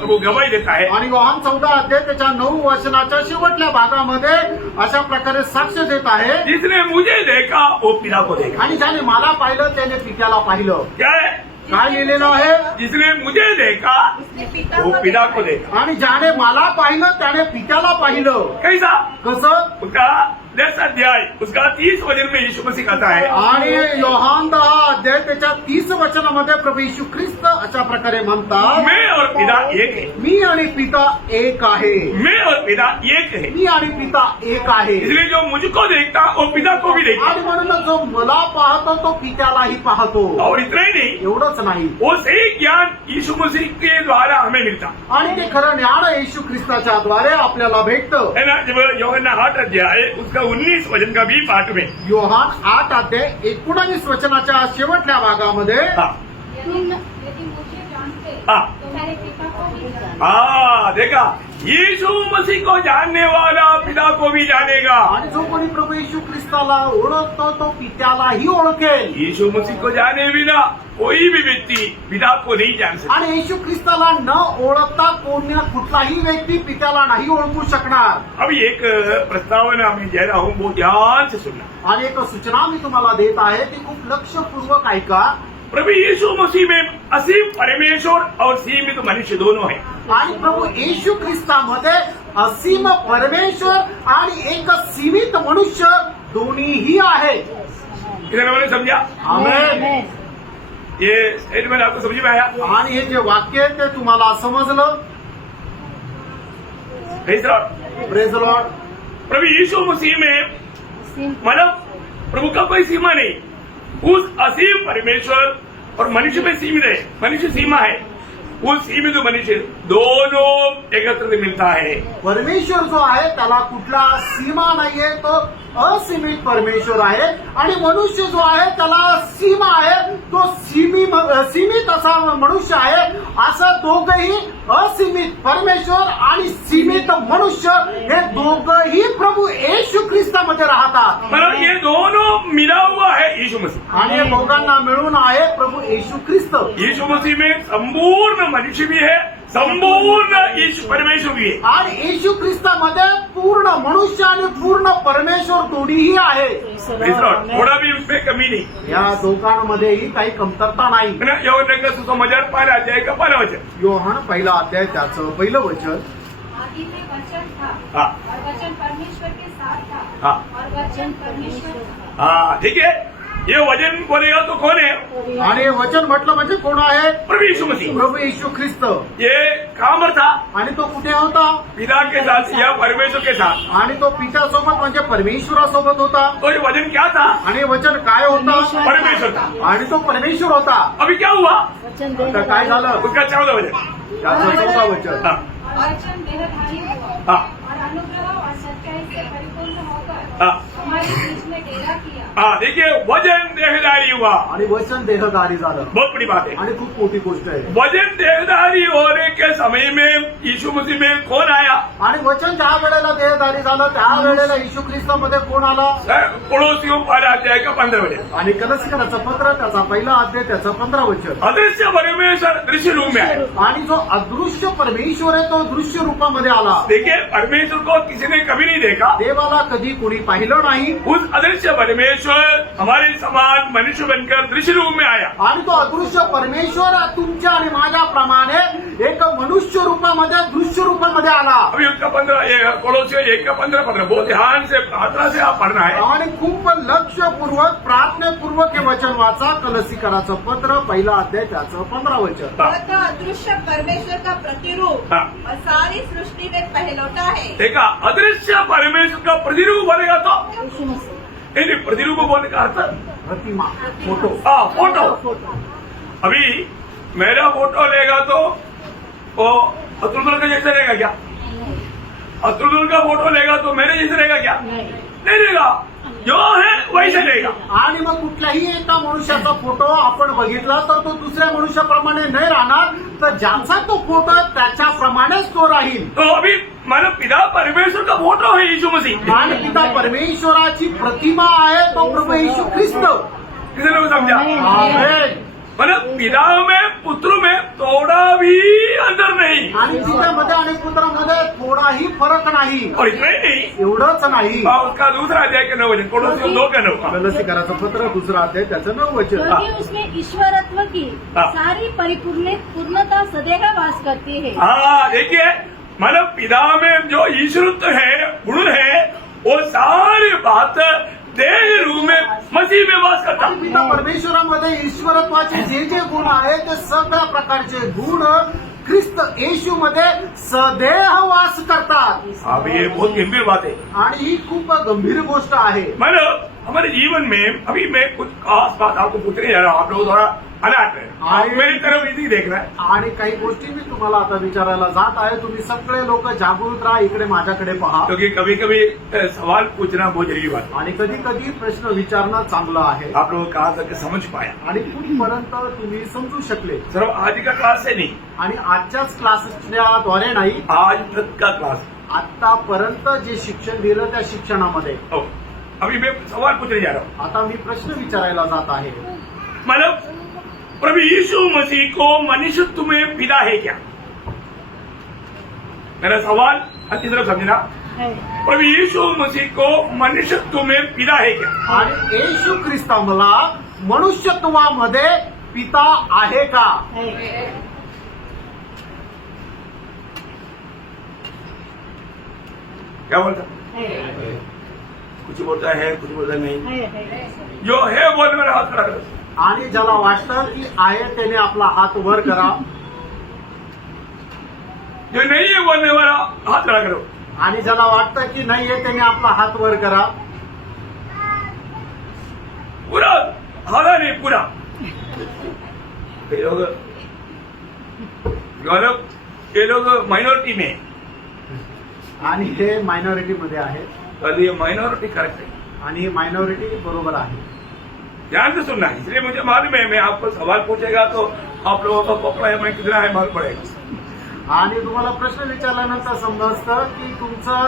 वो गवाही देता है. आणि योहान 14 अध्याय त्याच्या 9 वचनाच्या शेवटल्या भागामध्ये अशा प्रकारे साक्ष देत आहे, जिसने मुझे देखा वो पिता को देखा. आणि ज्याने मला पाहिलं त्याने पित्याला पाहिलं. क्या है? काय लिहिलेलं आहे? जिसने मुझे देखा उसने पिता वो को पिता देखा. को देखा. आणि ज्याने मला पाहिलं त्याने पित्याला पाहिलं. कैसा? कसं? उसका 10 अध्याय उसका 30 वचन में यीशु मसीह कहता है, आणि योहान 10 अध्याय त्याच्या 30 वचनामध्ये प्रभू येशू ख्रिस्त अशा प्रकारे म्हणतात, मैं और पिता एक है. मी आणि पिता एक आहे. मैं और पिता एक है. मी आणि पिता एक आहे. इसलिए जो मुझको देखता वो पिता को भी देखता. आणि म्हणून जो मला पाहतो तो पित्यालाही पाहतो. और इतना ही नहीं, एवढंच नाही, वो सही ज्ञान यीशु मसीह के द्वारा हमें मिलता आणि ते खरं ज्ञान येशू ख्रिस्ताच्या द्वारे आपल्याला भेटतं. है ना. जब योहन्ना 8 अध्याय उसका 19 वचन का 20 पाठ में, योहान 8 अध्याय 19 वचनाच्या शेवटल्या भागामध्ये, हाँ यदि मुझे जानते हाँ तो मेरे पिता को भी जानते. हाँ, देखा, यीशु मसीह को जानने वाला पिता को भी जानेगा. आणि जो कोणी प्रभू येशू ख्रिस्ताला ओळखतो तो पित्यालाही ओळखेल. यीशु मसीह को जाने बिना कोई भी व्यक्ति पिता को नहीं जान सकता. आणि येशू ख्रिस्ताला न ओळखता कुठलाही व्यक्ती पित्याला नाही ओळखू शकणार. अभी एक प्रस्तावना मैं दे रहा हूँ, वो ध्यान से सुनना. आणि एक सूचना मी तुम्हाला देत आहे, ती खूप लक्षपूर्वक ऐका. प्रभु यीशु मसीह में असीम परमेश्वर और सीमित मनुष्य दोनों है. आणि प्रभू येशू ख्रिस्तामध्ये असीम परमेश्वर आणि एक सीमित मनुष्य दोन्हीही आहे. इधर मैंने समझा. आमेन. ये स्टेटमेंट आपको समझ में आया? आणि हे जे वाक्य आहे ते तुम्हाला समजलं? Praise Lord. Praise the Lord. प्रभु यीशु मसीह में मतलब प्रभु का कोई सीमा नहीं. उस असीम परमेश्वर और मनुष्य में सीमित है. मनुष्य सीमा है, वो सीमित मनुष्य दोनों एकत्र मिलता है. परमेश्वर जो आहे त्याला कुठला सीमा नाहीये, तो असीमित परमेश्वर आहे. आणि मनुष्य जो आहे त्याला सीमा आहे, तो सीमित असा मनुष्य आहे. असं दोघंही असीमित परमेश्वर आणि सीमित मनुष्य हे दोघंही प्रभू येशू ख्रिस्तामध्ये राहतात. मतलब ये दोनों मिला हुआ है यीशु मसीह। आणि हे दोघांना मिळून आहे प्रभू येशू ख्रिस्त। यीशु मसीह में संपूर्ण मनुष्य भी है, संपूर्ण ईश परमेश्वर भी है। आणि येशू ख्रिस्तामध्ये पूर्ण मनुष्य आणि पूर्ण परमेश्वर दोन्हीही आहे। Praise Lord. थोड़ा भी उसमें कमी नहीं। या दोघांमध्येही काही कमतरता नाही। यौवन का सुसमाचार 5 अध्याय का 15 वचन। योहान पहिला अध्याय त्याचं पहिलं वचन। आदि में वचन था हाँ। और वचन परमेश्वर के साथ था हाँ। और वचन परमेश्वर था। हाँ, ठीक है। ये वचन बोलेगा तो कौन है? आणि हे वचन म्हटलं म्हणजे कोण आहे? प्रभु यीशु मसीह। प्रभू येशू ख्रिस्त। ये कहाँ पर था? आणि तो कुठे होता? पिता के साथ या परमेश्वर के साथ। आणि तो पित्यासोबत म्हणजे परमेश्वरासोबत होता। तो ये वचन क्या था? आणि वचन काय होता? परमेश्वर था। आणि तो परमेश्वर होता। अभी क्या हुआ? वचन आता काय झालं? उसका 14 वचन। त्याचं 14 वचन। हाँ, वचन देहधारी हुआ हाँ, और अनुग्रह और सच्चाई से परिपूर्ण होकर हाँ, हमारे बीच में डेरा किया। हाँ, देखिए वचन देहधारी हुआ। आणि वचन देहधारी झालं। बहुत बड़ी बात है। आणि खूप मोठी गोष्ट आहे। वचन देहधारी होने के समय में यीशु मसीह में कौन आया? आणि वचन ज्या वेळेला देहधारी झालं त्या वेळेला येशू ख्रिस्तामध्ये कोण आला? पड़ोसियों 5 अध्याय का 15 वचन। आणि कलसीकराचं पत्र त्याचा पहिला अध्याय त्याचं 15 वचन। अदृश्य परमेश्वर दृश्य रूप में आया। आणि जो अदृश्य परमेश्वर आहे तो दृश्य रूपामध्ये आला। देखिए परमेश्वर को किसी ने कभी नहीं देखा। देवाला कधी कोणी पाहिलं नाही। उस अदृश्य परमेश्वर हमारे समान मनुष्य बनकर दृश्य रूप में आया। आणि तो अदृश्य परमेश्वर तुमच्या आणि माझ्याप्रमाणे एक मनुष्य रूपामध्ये दृश्य रूपामध्ये आला। अभी उसका 15 पड़ोसियों 1 का 15 बहुत ध्यान से प्रार्थना से आप पढ़ना है। आणि खूप लक्षपूर्वक प्रार्थनेपूर्वक हे वचन वाचा। कलसीकराचं पत्र पहिला अध्याय त्याचं 15 वचन। वह तो अदृश्य परमेश्वर का प्रतिरूप हाँ। और सारी सृष्टि में पहलौठा है। देखा अदृश्य परमेश्वर का प्रतिरूप बनेगा तो यीशु मसीह नहीं, प्रतिरूप बोलने का अर्थ प्रतिमा फोटो। हाँ, फोटो। अभी मेरा फोटो लेगा तो वो अतुल का जैसा रहेगा क्या? अतुल का फोटो लेगा तो मेरे जैसे रहेगा क्या? नहीं रहेगा। जो है वैसे रहेगा। आणि मग कुठल्याही एका मनुष्याचा फोटो आपण बघितला तर तो दुसऱ्या मनुष्याप्रमाणे नाही राहणार, तर ज्याचा तो फोटो आहे त्याच्याप्रमाणेच तो राहील। तो अभी मानव पिता परमेश्वर का फोटो है यीशु मसीह। आणि पिता परमेश्वराची प्रतिमा आहे तो प्रभू येशू ख्रिस्त। किसी ने समझा? आमेन। मतलब पिता में पुत्र में थोड़ा भी अंतर नहीं। आणि पित्यामध्ये आणि पुत्रामध्ये थोडाही फरक नाही। और इतना ही नहीं, एवढंच नाही। उसका दूसरा अध्याय के 9 वचन, पड़ोसियों 2 के 9। कलसीकराचं पत्र दुसरा अध्याय त्याचं 9 वचन। क्योंकि उसमें ईश्वरत्व की हाँ। सारी पूर्णता सदैव वास करती है। हाँ, देखिए मतलब पिता में जो ईश्वरत्व है, गुण है, वो सारी बात देह रूप में मसीह में वास करता। आणि पिता परमेश्वरामध्ये ईश्वरत्वाचे जे जे गुण आहेत ते सगळ्या प्रकारचे गुण ख्रिस्त येशू मध्ये सदैव वास करतात। अब ये बहुत गंभीर बात है। आणि ही खूप गंभीर गोष्ट आहे। मतलब हमारे जीवन में अभी मैं कुछ खास बात आपको पूछने जा रहा हूँ। आप लोग थोड़ा अलर्ट है, आप मेरी तरफ इसी देखना है। आणि काही गोष्टी मी तुम्हाला आता विचारायला जात आहे। तुम्ही सगळे लोक जागृत राहा, इकडे माझ्याकडे पहा। क्योंकि कभी कभी सवाल पूछना बहुत जरूरी बात है। आणि कधी कधी प्रश्न विचारणं चांगलं आहे। आप लोग कहाँ तक समझ पाया? आणि कुठपर्यंत तुम्ही समजू शकले। सिर्फ आज का क्लास से नहीं, आणि आजच्याच क्लासच्या द्वारे नाही, आज तक का क्लास। आतापर्यंत जे शिक्षण दिलं त्या शिक्षणामध्ये। ओ, अभी मैं सवाल पूछने जा रहा हूँ। आता मी प्रश्न विचारायला जात आहे। मतलब प्रभु यीशु मसीह को मनुष्यत्व में पिता है क्या? मेरा सवाल अच्छी तरह समझना। प्रभु यीशु मसीह को मनुष्यत्व में पिता है क्या? आणि येशू ख्रिस्त मला मनुष्यत्वामध्ये पिता आहे का? क्या बोलता? कुछ बोलता है, कुछ बोलता नहीं। जो है बोल मेरा हाथ खड़ा करो। आणि ज्याला वाटतं की आहे त्याने आपला हात वर करा। जो नहीं है बोलने वाला हाथ खड़ा करो। आणि ज्याला वाटतं की नाहीये त्याने आपला हात वर करा। पूरा आधा नहीं, पूरा। ये लोग माइनॉरिटी में, आणि हे मायनॉरिटी मध्ये आहे। और ये माइनॉरिटी करेक्ट है। आणि मायनॉरिटी बरोबर आहे। ध्यान से सुनना है, इसलिए मुझे मालूम है मैं आपको सवाल पूछेगा तो आप लोगों का पकड़ा है मैं कितना है मालूम पड़ेगा। आणि तुम्हाला प्रश्न विचारल्यानंतर समजतं की तुमचं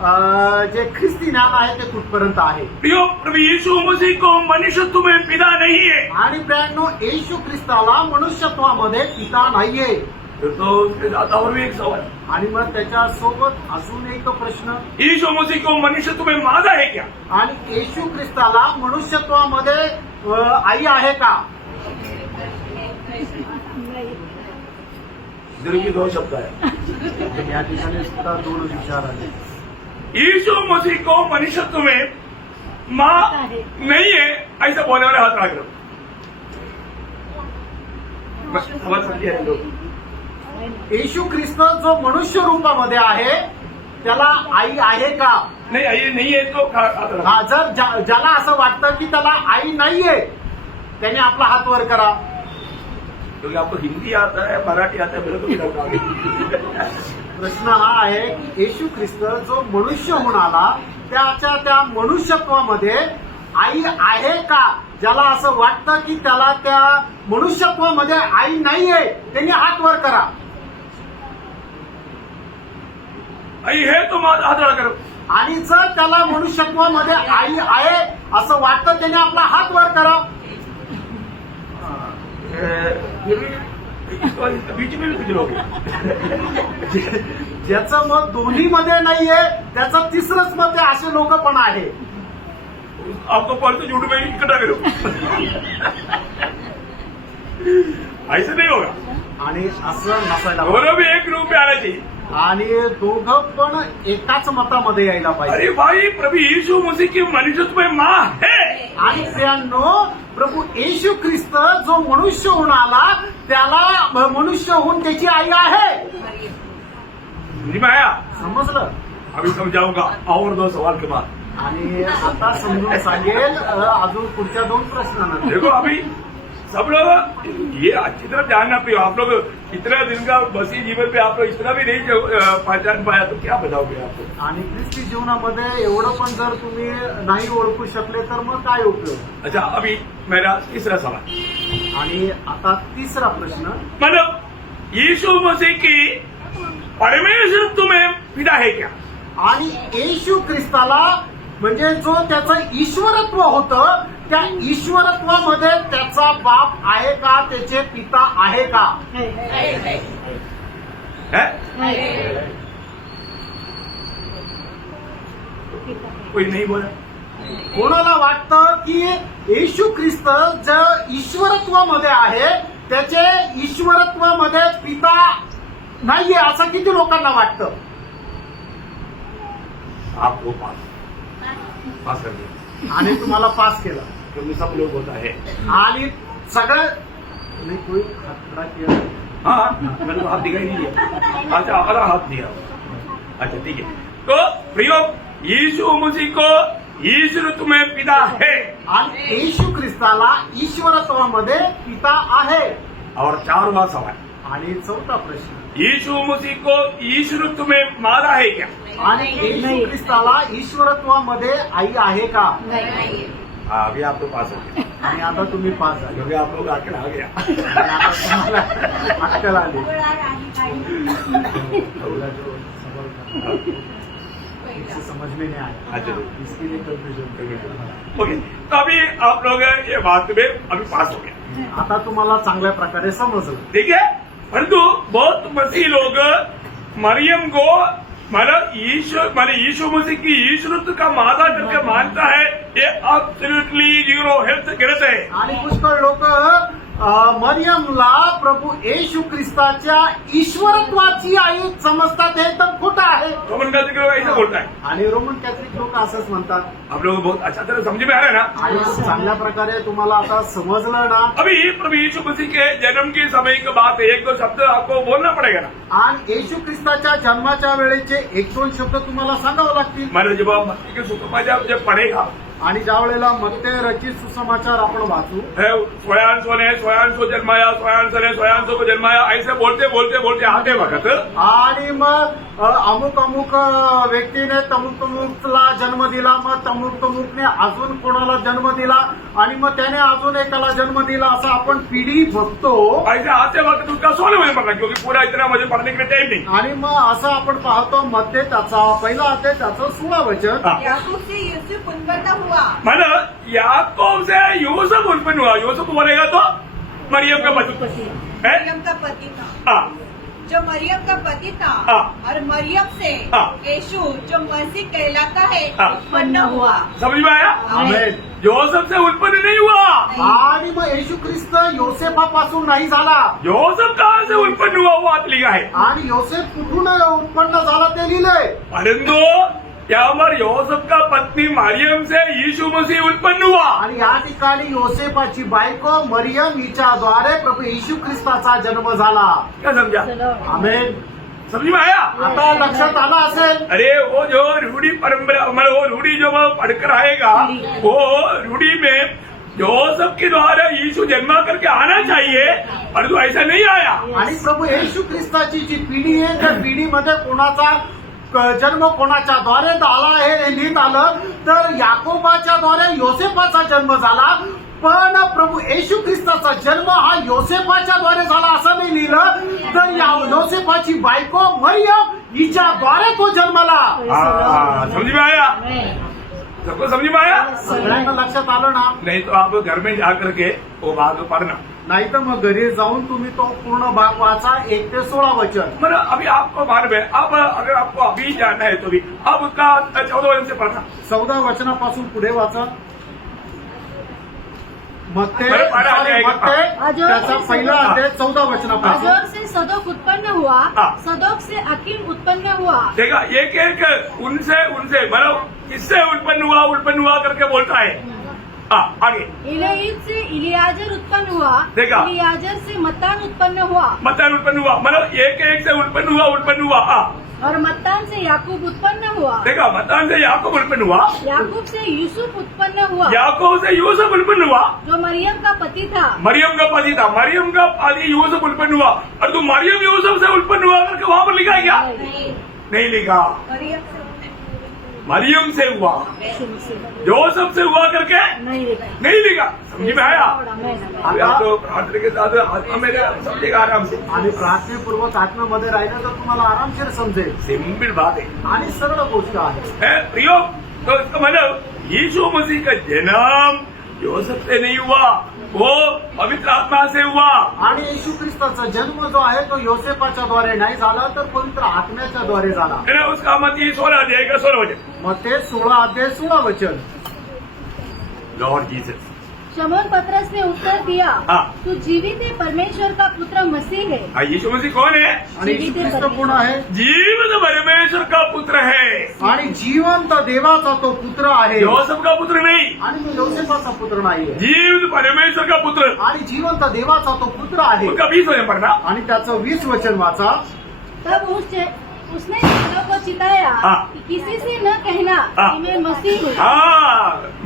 जे ख्रिस्ती ज्ञान आहे ते कुठपर्यंत आहे. प्रियो प्रभु यीशु मसीह को मनुष्यत्व में पिता नहीं है, आणि प्रियांनो, येशू ख्रिस्ताला मनुष्यत्वामध्ये पिता नाहीये. तो उसके साथ और भी एक सवाल, आणि मग त्याच्यासोबत अजून एक प्रश्न, यीशु मसीह को मनुष्यत्व में मादा है क्या? आणि येशू ख्रिस्ताला मनुष्यत्वामध्ये आई आहे का? दीर्घ दो शब्द है. या ठिकाणी सुद्धा दोन विचार आले. यीशु मसीह को मनुष्यत्व में माँ नहीं है ऐसा बोलने वाले हाथ रख लो. समझ सकते हैं लोग. येशू ख्रिस्त जो मनुष्य रूपामध्ये आहे त्याला आई आहे का? नहीं ये नहीं है तो हाथ रखो. हा, जर ज्याला असं वाटतं की त्याला आई नाहीये त्याने आपला हात वर करा. क्योंकि आपको हिंदी आता है, मराठी आता है, मेरे को भी लगता है. प्रश्न हा आहे की येशू ख्रिस्त जो मनुष्य होऊन आला त्याच्या त्या मनुष्यत्वामध्ये आई आहे का? ज्याला असं वाटतं की त्याला त्या मनुष्यत्वामध्ये आई नाहीये त्यांनी हात वर करा. आई है तो हाथ खड़ा करो. आणि जर त्याला मनुष्यत्वामध्ये आई आहे असं वाटतं त्याने आपला हात वर करा. बीच में भी कुछ लोग हैं. ज्याचं मत दोन्हीमध्ये नाहीये त्याचं तिसरंच मत आहे असे लोक पण आहे. आपको परसों झूठ में इकट्ठा करो. ऐसा नहीं होगा. आणि असं नसायला पाहिजे. दोनों भी एक रूप में आना चाहिए. आणि दोघं पण एकाच मतामध्ये यायला पाहिजे. अरे भाई प्रभु यीशु मसीह की मनुष्यत्व में माँ है. आणि प्रियांनो, प्रभू येशू ख्रिस्त जो मनुष्य होऊन आला त्याला मनुष्य होऊन त्याची आई आहे. समझ में आया? समजलं? अभी समझाऊंगा और दो सवाल के बाद. आणि आता समजून सांगेल अजून पुढच्या दोन प्रश्नांना. देखो अभी सब लोग ये अच्छी तरह ध्यान रखिए. आप लोग इतना दिन का बसी जीवन पे आप लोग इतना भी नहीं पहचान पाया तो क्या बताओगे आपको. आणि ख्रिस्ती जीवनामध्ये एवढं पण जर तुम्ही नाही ओळखू शकले तर मग काय उपयोग. अच्छा अभी मेरा तीसरा सवाल. आणि आता तिसरा प्रश्न, मतलब यीशु मसीह की परमेश्वर में पिता है क्या? आणि येशू ख्रिस्ताला म्हणजे जो त्याचं ईश्वरत्व होतं त्या ईश्वरत्वामध्ये त्याचा बाप आहे का? त्याचे पिता आहे का? है? कोई नहीं बोला. कोणाला वाटतं की येशू ख्रिस्त जे ईश्वरत्वामध्ये आहे त्याचे ईश्वरत्वामध्ये पिता नाहीये असं किती लोकांना वाटतं? आपको पास कर दिया. आणि तुम्हाला पास केलं. क्योंकि सब लोग होता है. आणि सगळं तुम्ही कोई खतरा किया. हाँ मैंने तो हाथ दिखाई नहीं दिया. अच्छा आधा हाथ दिया. अच्छा ठीक है. तो प्रियो यीशु मसीह को ईश्वर में पिता है. आणि येशू ख्रिस्ताला ईश्वरत्वामध्ये पिता आहे. और चारवा सवाल, आणि चौथा प्रश्न, यीशु मसीह को ईश्वर में मादा है क्या? आणि येशू ख्रिस्ताला ईश्वरत्वामध्ये आई आहे का? हाँ अभी आप तो पास हो गए. आणि आता तुम्ही पास झाले. क्योंकि आप लोग आकर आ गया. आणि आता तुम्हाला अक्कल आली. इससे समझ में नहीं आया. अच्छा इसके लिए कंफ्यूजन. ओके. तो अभी आप लोग ये बात में अभी पास हो गए. आता तुम्हाला चांगल्या प्रकारे समजलं. ठीक है. परंतु बहुत मसीह लोग मरियम को मतलब यीशु मसीह की ईश्वरत्व का मादा करके मानता है. ये एब्सोल्युटली जीरो हेल्थ गलत है. आणि पुष्कळ लोक मरियमला प्रभू येशू ख्रिस्ताच्या ईश्वरत्वाची आई समजतात. हे तर खोटं आहे. रोमन कैथोलिक लोग ऐसा बोलता है. आणि रोमन कॅथलिक लोक असंच म्हणतात. आप लोग बहुत अच्छा तरह समझ में आ रहा है ना. आणि खूप चांगल्या प्रकारे तुम्हाला आता समजलं ना. अभी प्रभु यीशु मसीह के जन्म के समय की बात एक दो शब्द आपको बोलना पड़ेगा ना. आणि येशू ख्रिस्ताच्या जन्माच्या वेळेचे एक दोन शब्द तुम्हाला सांगावं लागतील. मैंने जब मसीह के सुसमाचार जब पढ़ेगा आणि ज्या वेळेला मत्ते रचित सुसमाचार आपण वाचू सोयांसो ने सोयांसो जन्माया सोयांसो ने सोयांसो को जन्माया ऐसे बोलते बोलते बोलते आते वक्त आणि मग अमुक अमुक व्यक्तीने तमुक तमुकला जन्म दिला, मग तमुक तमुकने अजून कोणाला जन्म दिला आणि मग त्याने अजून एकाला जन्म दिला, असं आपण पिढी बघतो. ऐसे आते वक्त उसका 16 में पढ़ना क्योंकि पूरा इतना मुझे पढ़ने के लिए टाइम नहीं. आणि मग असं आपण पाहतो मध्ये त्याचा पहिला अध्याय त्याचं 16 वचन. याकूब से यूसुफ उत्पन्न हुआ. मानो याकूब से यूसुफ उत्पन्न हुआ. यूसुफ बोलेगा तो मरियम का पति है? मरियम का पति था. हाँ. जो मरियम का पति था हाँ. और मरियम से हाँ. यीशु जो मसीह कहलाता है हाँ. उत्पन्न हुआ. समझ में आया? आमेन. जोसेफ से उत्पन्न नहीं हुआ. आणि मग येशू ख्रिस्त योसेफापासून नाही झाला. जोसेफ कहाँ से उत्पन्न हुआ वो बात लिखा है. आणि योसेफ कुठून उत्पन्न झाला ते लिहिलंय. परंतु त्यावर योसेफ का पत्नी मरियम से यीशु मसीह उत्पन्न हुआ. आणि या ठिकाणी योसेफाची बायको मरियम हिच्याद्वारे प्रभू येशू ख्रिस्ताचा जन्म झाला. क्या समझा? आमेन. समझ में आया? आता लक्षात आला असेल. अरे वो जो रूढ़ी परंपरा मतलब वो रूढ़ी जो वो पढ़कर आएगा वो रूढ़ी में जोसेफ के द्वारा यीशु जन्मा करके आना चाहिए परंतु ऐसा नहीं आया. आणि प्रभू येशू ख्रिस्ताची जी पिढी आहे त्या पिढीमध्ये कोणाचा जन्म कोणाच्या द्वारे झाला हे लिहित आलं तर याकोबाच्या द्वारे योसेफाचा जन्म झाला, पण प्रभू येशू ख्रिस्ताचा जन्म हा योसेफाच्या द्वारे झाला असं नाही लिहिलं. तर या योसेफाची बायको मरियम हिच्याद्वारे तो जन्मला. समझ में आया? सबको समझ में आया? सगळ्यांना लक्षात आलं ना? नहीं तो आप घर में जाकर के वो भाग पढ़ना. नाही तर मग घरी जाऊन तुम्ही तो पूर्ण भाग वाचा 1 ते 16 वचन. मतलब अभी आपको मालूम है अब अगर आपको अभी जानना है तो भी अब उसका 14 वचन से पढ़ना. 14 वचनापासून पुढे वाचा. मत्ते बरं, बरं, आहे का? मत्ते त्याचा पहिला अध्याय 14 वचनापासून. अजोर से सदोक उत्पन्न हुआ, हाँ. सदोक से अकीम उत्पन्न हुआ. देखा एक एक उनसे मतलब किससे उत्पन्न हुआ करके बोलता है. आगे इलेईद से इलियाजर उत्पन्न हुआ, देखा. इलियाजर से मत्तान उत्पन्न हुआ मत्तान उत्पन्न हुआ मतलब एक एक से उत्पन्न हुआ. और मत्तान से याकूब उत्पन्न हुआ. देखा मत्तान से याकूब उत्पन्न हुआ. याकूब से यूसुफ उत्पन्न हुआ याकूब से यूसुफ उत्पन्न हुआ. जो मरियम का पति था. मरियम का पति था. मरियम का पति यूसुफ उत्पन्न हुआ और तू मरियम यूसुफ से उत्पन्न हुआ करके वहां पर लिखा है क्या? नहीं लिखा. मरियम से हुआ, जोसेफ से हुआ करके नहीं लिखा. समझ में आया? अभी आप तो प्रार्थना के साथ आत्मा में समझेगा आराम से. आणि प्रार्थनेपूर्वक आत्म्यामध्ये राहिलं तर तुम्हाला आरामशीर समजेल. सिंपल बात है. आणि सरळ गोष्ट आहे. प्रियो तो इसका मतलब यीशु मसीह का जन्म जोसेफ से नहीं हुआ, वो पवित्र आत्मा से हुआ. आणि येशू ख्रिस्ताचा जन्म जो आहे तो योसेफाच्या द्वारे नाही झाला तर पवित्र आत्म्याच्या द्वारे झाला. है उसका मत 16 अध्याय का 16 वचन. मग ते 16 अध्याय 16 वचन. Lord Jesus. शमौन पतरस ने उत्तर दिया, हाँ. तू जीवित परमेश्वर का पुत्र मसीह है. यीशु मसीह कौन है? आणि येशू ख्रिस्त कोण आहे? जीवित परमेश्वर का पुत्र है. आणि जिवंत देवाचा तो पुत्र आहे. जोसेफ का पुत्र नहीं. आणि तो योसेफाचा पुत्र नाहीये. जीवित परमेश्वर का पुत्र. आणि जिवंत देवाचा तो पुत्र आहे. उनका 20 वचन पढ़ना. आणि त्याचं 20 वचन वाचा. तब उसने चेलों को चिताया हाँ. कि किसी से न कहना हाँ. कि मैं मसीह हूँ.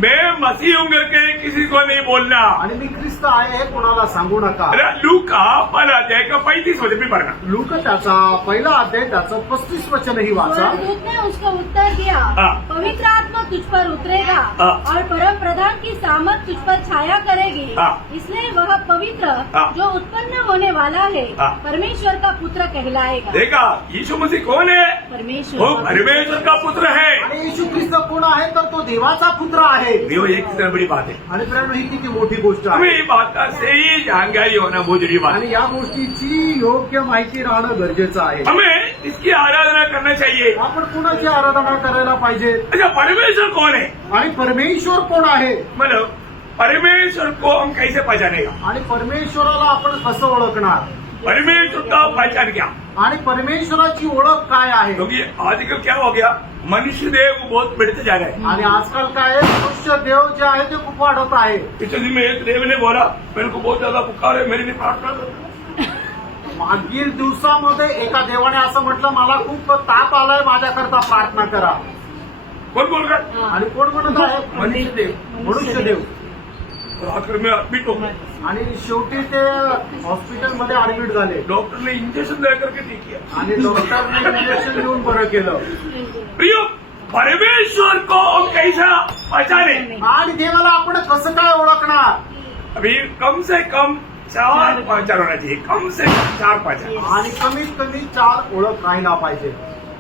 मैं मसीह हूँ करके किसी को नहीं बोलना. आणि मी ख्रिस्त आहे हे कोणाला सांगू नका. अरे लूका पहला अध्याय का 35 वचन भी पढ़ना. लूक त्याचा पहिला अध्याय त्याचं 35 वचनही वाचा. स्वर्गदूत ने उसको उत्तर दिया, हाँ. पवित्र आत्मा तुझ पर उतरेगा हाँ. और परम प्रधान की सामर्थ तुझ पर छाया करेगी. हाँ. इसलिए वह पवित्र हाँ. जो उत्पन्न होने वाला है हाँ. परमेश्वर का पुत्र कहलाएगा. देखा यीशु मसीह कौन है? परमेश्वर वो का पुत्र. परमेश्वर का पुत्र है. आणि येशू ख्रिस्त कोण आहे तर तो देवाचा पुत्र आहे. देखो एक कितना बड़ी बात है. आणि प्रेम ही किती मोठी गोष्ट हमें आहे. ये बात का सही जानकारी होना बहुत जरूरी बात है. आणि या गोष्टीची योग्य माहिती राहणं गरजेचं आहे. हमें इसकी आराधना करना चाहिए. आपण कोणाची आराधना करायला पाहिजे? अच्छा परमेश्वर कौन है? आणि परमेश्वर कोण आहे? मतलब परमेश्वर को हम कैसे पहचानेगा? आणि परमेश्वराला आपण कसं ओळखणार? परमेश्वर का पहचान क्या? आणि परमेश्वराची ओळख काय आहे? क्योंकि आजकल क्या हो गया मनुष्य देव बहुत बढ़ते जा रहे हैं. आणि आजकाल काय आहे, मनुष्य देव जे आहे ते खूप वाढत आहे. पिछले दिन में एक देव ने बोला मेरे को बहुत ज्यादा बुखार है, मेरी भी प्रार्थना करो. मागील दिवसामध्ये एका देवाने असं म्हटलं मला खूप ताप आलाय माझ्याकरता प्रार्थना करा. कौन बोल रहा है? आणि कोण म्हणत आहे? मनुष्यदेव. और आखिर में एडमिट हो गए. आणि शेवटी ते हॉस्पिटलमध्ये ऍडमिट झाले डॉक्टर ने इंजेक्शन दे करके ठीक किया. आणि डॉक्टरने इंजेक्शन देऊन बरं केलं. प्रियो, परमेश्वर को हम कैसा पहचाने? आणि देवाला आपण कसं काय ओळखणार? अभी कम से कम 4 पहचान होना चाहिए. कम से कम 4 पहचान. आणि कमीत कमी 4 ओळख राहायला पाहिजे.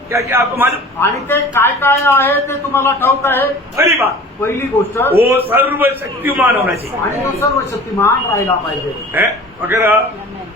क्या क्या आपको मालूम? आणि ते काय काय आहे ते तुम्हाला ठाऊक आहे. पहली बात, पहिली गोष्ट, वो सर्वशक्तिमान होना चाहिए. आणि तो सर्व शक्तिमान राहायला पाहिजे. है? अगर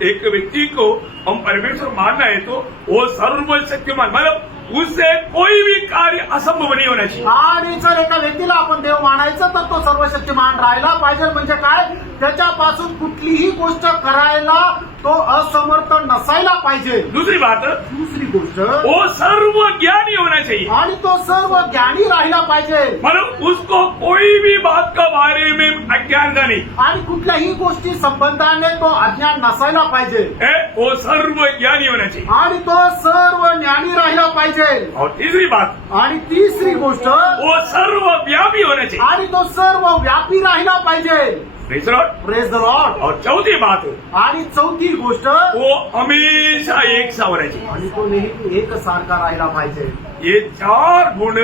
एक व्यक्ति को हम परमेश्वर मानना है तो वो सर्वशक्तिमान, मतलब उससे कोई भी कार्य असंभव नहीं होना चाहिए. आणि जर एका व्यक्तीला आपण देव मानायचं तर तो सर्व शक्तिमान राहायला पाहिजे. म्हणजे काय? त्याच्यापासून कुठलीही गोष्ट करायला तो असमर्थ नसायला पाहिजे. दूसरी बात, दुसरी गोष्ट, वो सर्व ज्ञानी होना चाहिए. आणि तो सर्व ज्ञानी राहिला पाहिजे. मतलब उसको कोई भी बात का बारे में अज्ञान का नहीं आणि कुठल्याही गोष्टी संबंधाने तो अज्ञान नसायला पाहिजे. है. वो सर्व ज्ञानी होना चाहिए. आणि तो सर्व ज्ञानी राहिला पाहिजे. और तीसरी बात, आणि तिसरी गोष्ट, वो सर्वव्यापी होना चाहिए. आणि तो सर्व व्यापी राहिला पाहिजे. Praise the Lord. Praise the Lord. और चौथी बात, आणि चौथी गोष्ट, वो हमेशा एक सा होना चाहिए. आणि तो नेहमी एक सारखा राहिला पाहिजे. ये 4 गुण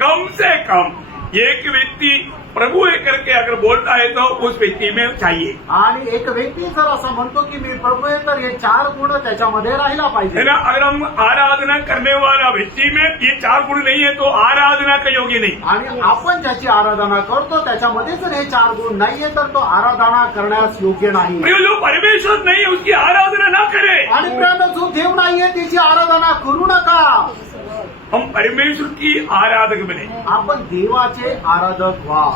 कम से कम एक व्यक्ति प्रभु है करके अगर बोलता है तो उस व्यक्ति में चाहिए. आणि एक व्यक्ती जर असं म्हणतो की मी प्रभू आहे तर हे 4 गुण त्याच्यामध्ये राहिला है पाहिजे. ना? अगर हम आराधना करने वाला व्यक्ति में ये 4 गुण नहीं है तो आराधना का योग्य नहीं. आणि आपण ज्याची आराधना करतो त्याच्यामध्ये जर हे 4 गुण नाहीये तर तो आराधना करण्यास योग्य नाही. प्रिय, जो परमेश्वर नहीं है उसकी आराधना ना करे. आणि प्रियानो, जो देव नाहीये त्याची आराधना करू नका. हम परमेश्वर की आराधक बने. आपण देवाचे आराधक व्हा.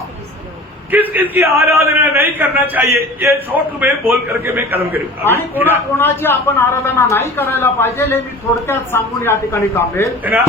किस किस की आराधना नहीं करना चाहिए ये शॉर्ट में बोल करके मैं कदम करूंगा. आणि कोणाची आपण आराधना नाही करायला पाहिजे हे मी थोडक्यात सांगून या ठिकाणी थांबेल. है ना?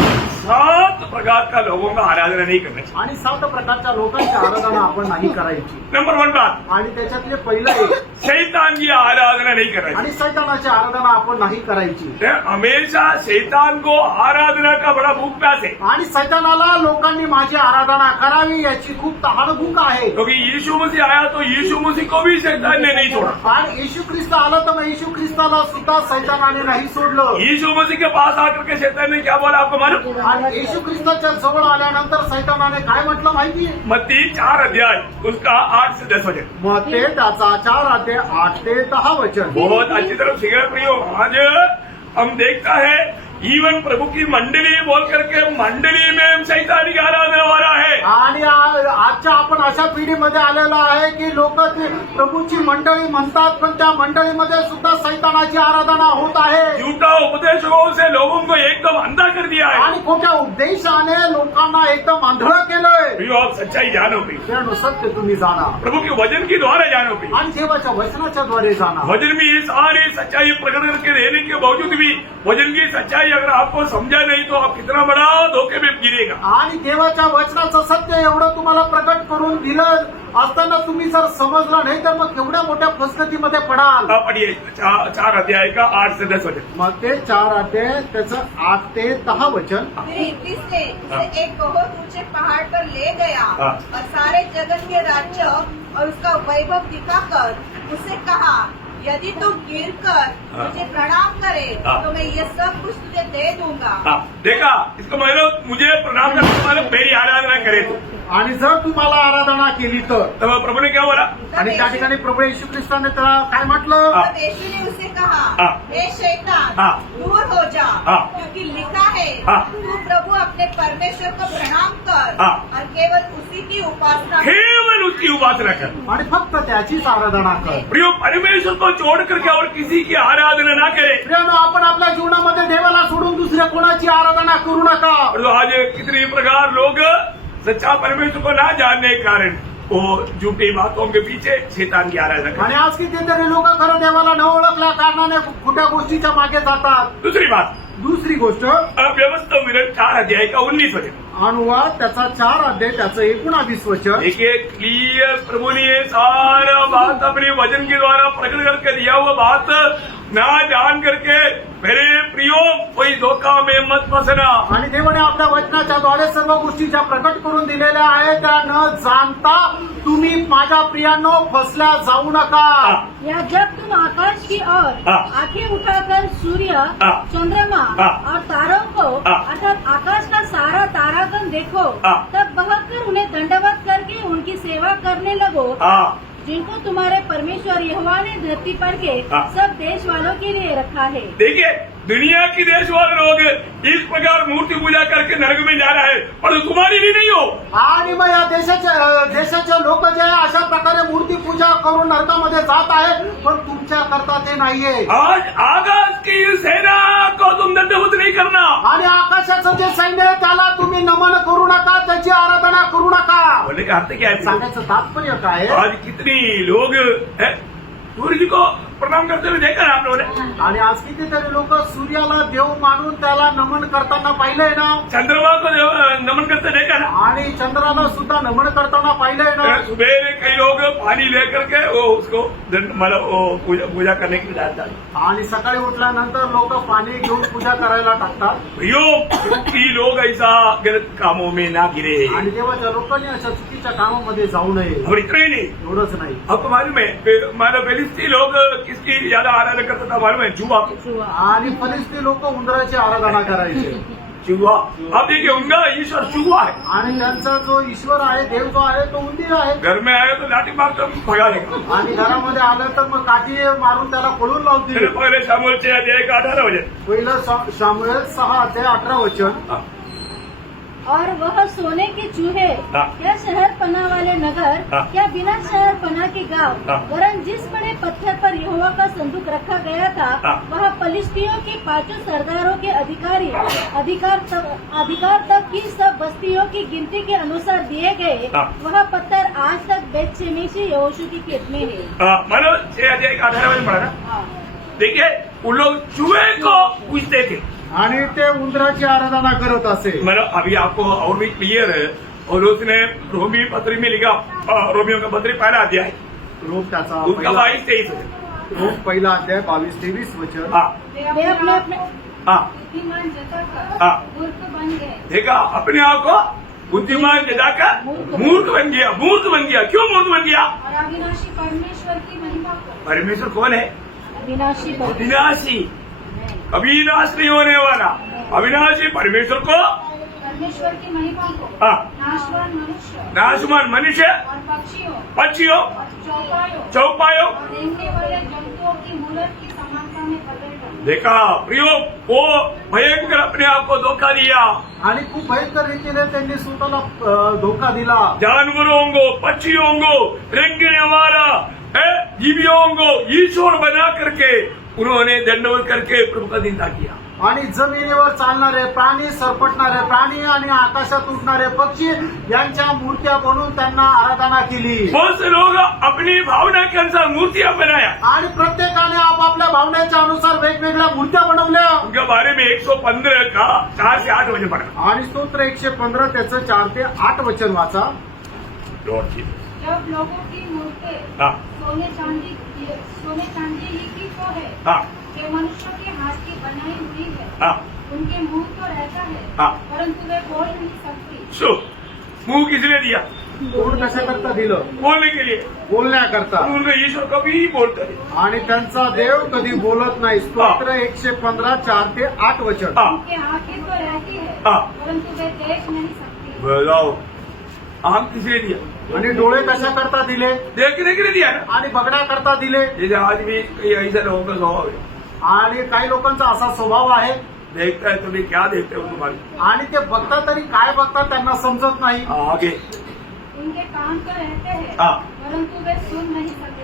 7 प्रकार का लोगों का आराधना नहीं करना चाहिए. आणि 7 प्रकारच्या लोकांची आराधना आपण नाही करायची. नंबर 1 बात, आणि त्याच्यातले पहिलं एक, शैतान की आराधना नहीं करना आणि सैतानाची आराधना आपण नाही करायची. चाहिए. हमेशा शैतान को आराधना का बड़ा भूख प्यास है. आणि सैतानाला लोकांनी माझी आराधना करावी याची खूप तहानभूक आहे. क्योंकि यीशु मसीह आया तो यीशु मसीह को भी शैतान ने नहीं छोड़ा. आणि येशू ख्रिस्त आला तर मग येशू ख्रिस्ताला सुद्धा सैतानाने नाही सोडलं. यीशु मसीह के पास आकर के शैतान ने क्या बोला आपको मालूम? आणि येशू ख्रिस्ताच्या जवळ आल्यानंतर सैतानाने काय म्हटलं माहितीये? मत्ती 4 अध्याय उसका 8 से 10 वचन. मग ते त्याचा 4 ते 10 वचन. बहुत अच्छी तरफ सीख रहे प्रियो. आज हम देखता है इवन प्रभु की मंडली बोल करके मंडली में शैतान की आराधना हो रहा है. आणि आजच्या आपण अशा पिढीमध्ये आलेलो आहे की लोक प्रभूची मंडळी म्हणतात पण त्या मंडळीमध्ये सुद्धा सैतानाची आराधना होत आहे. झूठा उपदेशों से लोगों को एकदम अंधा कर दिया है. आणि खोट्या उपदेशाने लोकांना एकदम आंधळं केलंय. प्रियो, आप सच्चाई जानो प्रियो. त्यानं सत्य तुम्ही जाणा प्रभु के वचन के द्वारा जानो प्रियो. आणि देवाच्या वचनाच्या द्वारे जाणा. वचन में ये सारी सच्चाई प्रकट करके रहने के बावजूद भी वचन की सच्चाई अगर आपको समझा नहीं तो आप कितना बड़ा धोखे में गिरेगा. आणि देवाच्या वचनाचं सत्य एवढं तुम्हाला प्रकट करून दिलं असताना तुम्ही जर समजलं नाही तर मग केवढ्या मोठ्या फसगतीमध्ये पडाल. आप पढ़िए 4 अध्याय का 8 से 10 वचन. मग ते 4 त्याचं 8 ते 10 वचन. फिर इब्लीस ने उसे एक बहुत ऊंचे पहाड़ पर ले गया हाँ। और सारे जगत के राज्य और उसका वैभव दिखाकर उसे कहा, यदि तू गिर कर हाँ। मुझे प्रणाम करे हाँ। तो मैं ये सब कुछ तुझे दे दूंगा. हाँ, देखा इसको मतलब मुझे प्रणाम करने वाले मेरी आराधना करे तो. आणि जर तुम्हाला आराधना केली तर. तब प्रभु ने क्या बोला? आणि त्या ठिकाणी प्रभू येशू ख्रिस्ताने त्याला काय म्हटलं? हाँ। तब यीशु ने उसे हाँ। कहा, हे शैतान, हाँ। दूर हो जा, हाँ। क्योंकि लिखा है, हाँ। तू प्रभु अपने परमेश्वर को प्रणाम कर हाँ। और केवल उसी की उपासना कर. केवल उसकी उपासना कर. आणि फक्त त्याचीच आराधना कर. प्रियो, परमेश्वर को छोड़ करके और किसी की आराधना ना करे. प्रियानो, आपण आपल्या जीवनामध्ये देवाला सोडून दुसऱ्या कोणाची आराधना करू नका. और तो आज कितने प्रकार लोग सच्चा परमेश्वर को ना जानने के कारण वो झूठी बातों के पीछे शैतान की आराधना करते. आणि आज कितीतरी लोक खरं देवाला न ओळखल्या कारणाने खोट्या गोष्टीच्या मागे जातात. दूसरी बात, दुसरी गोष्ट, व्यवस्था विवरण 4 अध्याय का 19 वचन. अनुवाद त्याचा 4 त्याचं 19 वचन. देखिए क्लियर प्रभु ने ये सारा बात अपने वचन के द्वारा प्रकट करके दिया हुआ बात ना जान करके मेरे प्रियो कोई धोखा में मत फसना. आणि देवाने आपल्या वचनाच्या द्वारे सर्व गोष्टी ज्या प्रकट करून दिलेल्या आहेत त्या न जाणता तुम्ही माझ्या प्रियांनो फसल्या जाऊ नका. या जब तुम आकाश की ओर हाँ। आंखें उठाकर सूर्य, हाँ। चंद्रमा हाँ। और तारों को हाँ। अर्थात आकाश का सारा तारागण देखो, हाँ। तब बहकर उन्हें दंडवत करके उनकी सेवा करने लगो, जिनको तुम्हारे परमेश्वर यहोवा ने धरती पर के हाँ। सब देश वालों के लिए रखा है. देखिए दुनिया की देश वाले लोग इस प्रकार मूर्ति पूजा करके नरक में जा रहा है, पर तुम्हारी भी नहीं हो. आणि मग या देशाचे लोक जे आहे अशा प्रकारे मूर्ती पूजा करून नरकामध्ये जात आहे, पण तुमच्या करता ते नाहीये. आज आकाश की सेना को तुम दंडवत नहीं करना. आणि आकाशाचं जे सैन्य आहे त्याला तुम्ही नमन करू नका, त्याची आराधना करू नका. बोलने का अर्थ क्या है? सांगायचं तात्पर्य काय आहे? आज कितनी लोग सूर्य जी को प्रणाम करते हुए देखा ना आप लोगों ने. आणि आज कितीतरी लोक सूर्याला देव मानून त्याला नमन करताना पाहिलंय ना, चंद्रमा को नमन करते देखा ना. आणि चंद्राला सुद्धा नमन करताना पाहिलंय ना. सुबह कई लोग पानी लेकर के वो उसको मतलब वो पूजा करने के लिए जाते हैं. आणि सकाळी उठल्यानंतर लोक पाणी घेऊन पूजा करायला टाकतात. की लोग ऐसा गलत कामों में ना गिरे. आणि देवाच्या लोकांनी अशा चुकीच्या कामामध्ये जाऊ नये. और इतना ही नहीं, एवढंच नाही, आपको मालूम है मानो फिलिस्ती लोग किसकी ज्यादा आराधना करता था मालूम है? जुआ को. आणि फलिस्ती लोक उंदराची आराधना करायचे. जुआ. अब देखिए उनका ईश्वर जुआ है. आणि त्यांचा जो ईश्वर आहे, देव जो आहे तो उंदीर आहे. घर में आए तो लाठी मार कर भगा देगा. आणि घरामध्ये आलं तर मग काठी मारून त्याला पळून फिर लावतील. पहले शामोलचे अध्याय का 18 बजे. पहिलं शामुएल 6:18 वचन. और वह सोने के चूहे, हाँ। क्या शहर पना वाले नगर, हाँ। क्या बिना शहर पना के गांव, हाँ। वरन जिस बड़े पत्थर पर यहोवा का संदूक रखा गया था, हाँ। वह फलिस्तियों के 5 सरदारों के अधिकार तक की सब बस्तियों की गिनती के अनुसार दिए गए, हाँ। वह पत्थर आज तक बेतशेमेशी यहोशू की खेत में है. मानो 6 अध्याय का 18 बजे पढ़ा ना. हाँ। देखिए उन लोग चूहे को पूजते थे. आणि ते उंदराची आराधना करत असे. मतलब अभी आपको और भी क्लियर है. और उसने रोमी पत्री में लिखा, रोमियो का पत्री पहला अध्याय रोम त्याचा उसका पहिला 22-23 है. रोम पहिला अध्याय 22-23 वचन. हाँ वे अपने अपने हाँ बुद्धिमान जताकर हाँ. मूर्ख बन गए. देखा अपने आप को बुद्धिमान जताकर मूर्ख बन गया. मूर्ख बन गया. क्यों मूर्ख बन गया? और अविनाशी परमेश्वर की महिमा को. परमेश्वर कौन है? अविनाशी अविनाशी. कभी नाश नहीं होने वाला अविनाशी परमेश्वर को, परमेश्वर की महिमा को हाँ, नाशवान मनुष्य नाशवान मनुष्य, और पक्षियों, और चौपायों. और रेंगने वाले जंतुओं की मूर्त की समानता में बदल गए. देखा प्रियो वो भयंकर अपने आप को धोखा दिया. आणि खूप भयंकर रीतीने त्यांनी स्वतःला धोका दिला. जानवरों को, पक्षियों को, रेंगने वाला जीवियों को ईश्वर बना करके उन्होंने दंडवत करके प्रभु का निंदा किया. आणि जमिनीवर चालणारे प्राणी, सरपटणारे प्राणी आणि आकाशात उडणारे पक्षी यांच्या मूर्त्या बनवून त्यांना आराधना केली. बहुत से लोग अपनी भावना के अनुसार मूर्तियां बनाया. आणि प्रत्येकाने आपापल्या भावनेच्या अनुसार वेगवेगळ्या मूर्त्या बनवल्या. उनके बारे में 115 का 4 से 8 बजे पढ़ा. आणि स्तोत्र 115 त्याचं 4 ते 8 वचन वाचा. लॉर्ड जी. जब लोगों की मूर्तें हाँ सोने चांदी ही की तो है, हाँ जो मनुष्य के हाथ की बनाई हुई है, हाँ. उनके मुंह तो रहता है, हाँ. परंतु वे बोल नहीं सकती. सो मुंह किसने दिया? कोण कशा करता दिलं? बोलने के लिए. बोलण्याकरता. उनका ईश्वर कभी बोलता नहीं. आणि त्यांचा देव कधी बोलत नाही. स्तोत्र 115 4 ते 8 वचन. हाँ उनके आंखें तो रहती है, हाँ. परंतु वे देख नहीं सकती. बताओ आम किसने दिया? आणि डोळे कशा करता दिले? देखने के लिए दिया ना. आणि बघण्याकरता दिले. जैसे आज भी कई ऐसे लोगों का स्वभाव है, आणि काही लोकांचा असा स्वभाव आहे, देखता है तुम्हें क्या देखते हो तुम्हारे. आणि ते बघता तरी काय बघता त्यांना समजत नाही. आगे उनके कान तो रहते हैं, हाँ. परंतु वे सुन नहीं सकती.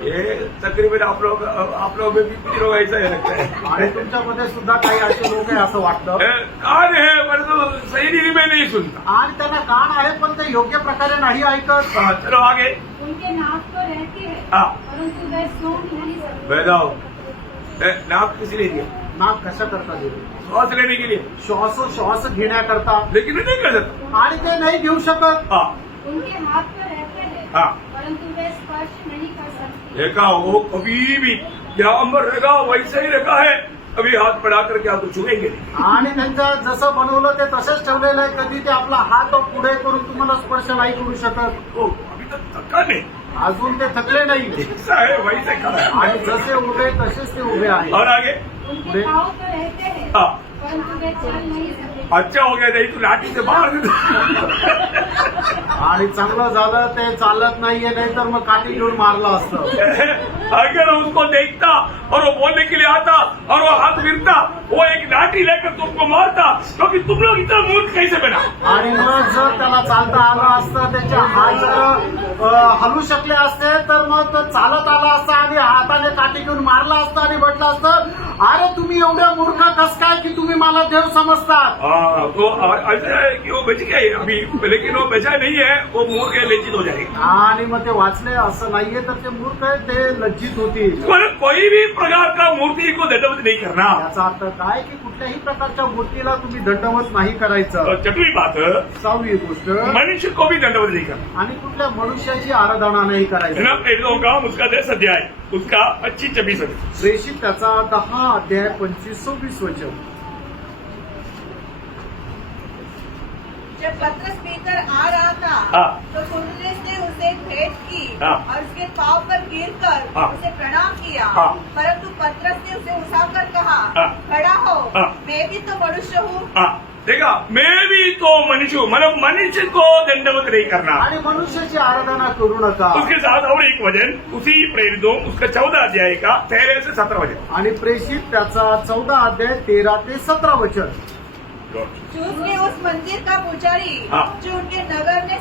ये तकरीबन आप लोग में भी कुछ लोग ऐसा ही लगता है. आणि तुमच्यामध्ये सुद्धा काही असे लोक आहे असं वाटतं. कान है पर तो सही रीति में नहीं सुनता. आणि त्यांना कान आहे पण ते योग्य प्रकारे नाही ऐकत. चलो आगे. उनके नाक तो रहती है, हाँ. परंतु वे सुन नहीं सकती. बताओ नाक किसने दिया? नाक कशा करता दिले? श्वास लेने के लिए, श्वास घेण्याकरता. लेकिन नहीं कर सकता. आणि ते नाही घेऊ शकत. हाँ उनके हाथ तो रहते हैं, हाँ. परंतु वे स्पर्श नहीं कर सकते. देखा वो कभी भी जहाँ पर रखा वैसे ही रखा है. कभी हाथ बढ़ा करके आपको छुएंगे नहीं। आणि त्यांचं जसं बनवलं ते तसंच ठेवलेलं आहे. कधी ते आपला हात पुढे करून तुम्हाला स्पर्श नाही करू शकत. तो अभी तक थका नहीं, अजून ते थकले नाही जैसा है वैसे खड़ा है। आणि जसे उभे तसेच ते उभे आहेत. और आगे उनके पाँव तो रहते हैं हाँ, परंतु वे चल नहीं सकते। अच्छा हो गया, नहीं तो लाठी से बाहर आणि चांगलं झालं ते चालत नाहीये, नाही तर मग काठी घेऊन मारलं असतं. अगर उसको देखता और वो बोलने के लिए आता और वो हाथ गिरता, वो एक लाठी लेकर तुमको मारता, क्योंकि तुम लोग इतना मूर्ख कैसे बना। आणि मग जर त्याला चालता आलं असतं, त्याचे हात जर हलू शकले असते तर मग तो चालत आला असता आणि हाताने काठी घेऊन मारला असतं आणि म्हटलं असतं, अरे तुम्ही एवढे मूर्ख कस काय की तुम्ही मला देव समजतात. हाँ, तो ऐसा है कि वो बच गए अभी, लेकिन वो बचा नहीं है, वो मोर के लज्जित हो जाएगा। आणि मग ते वाचले असं नाहीये तर ते मूर्ख आहे, ते लज्जित होतील. मतलब कोई भी प्रकार का मूर्ति को दंडवत नहीं करना। याचा अर्थ काय की कुठल्याही प्रकारच्या मूर्तीला तुम्ही दंडवत नाही करायचं. और छठवीं बात, 6वी गोष्ट, मनुष्य को भी दंडवत नहीं करना। आणि कुठल्या मनुष्याची आराधना नाही है करायची. ना, प्रेरितों का उसका 10 अध्याय, उसका 25-26 प्रेषित त्याचा 10 अध्याय 25-26 वचन. जब पतरस भीतर आ रहा था हाँ। तो कुरनेस ने उसे भेंट की हाँ। और उसके पांव पर गिरकर हाँ। उसे प्रणाम किया। हाँ। परंतु पतरस ने उसे उठाकर कहा, हाँ। खड़ा हो, हाँ। मैं भी तो मनुष्य हूँ। हाँ, देखा, मैं भी तो मनुष्य हूँ, मतलब मनुष्य को दंडवत नहीं करना। आणि मनुष्याची आराधना करू नका. उसके साथ और एक वचन, उसी प्रेरितों उसका 14 अध्याय का 13 से 17 वचन। आणि प्रेषित त्याचा 14 अध्याय 13 ते 17 वचन. चूस के उस मंदिर का पुजारी हाँ। जो उनके नगर में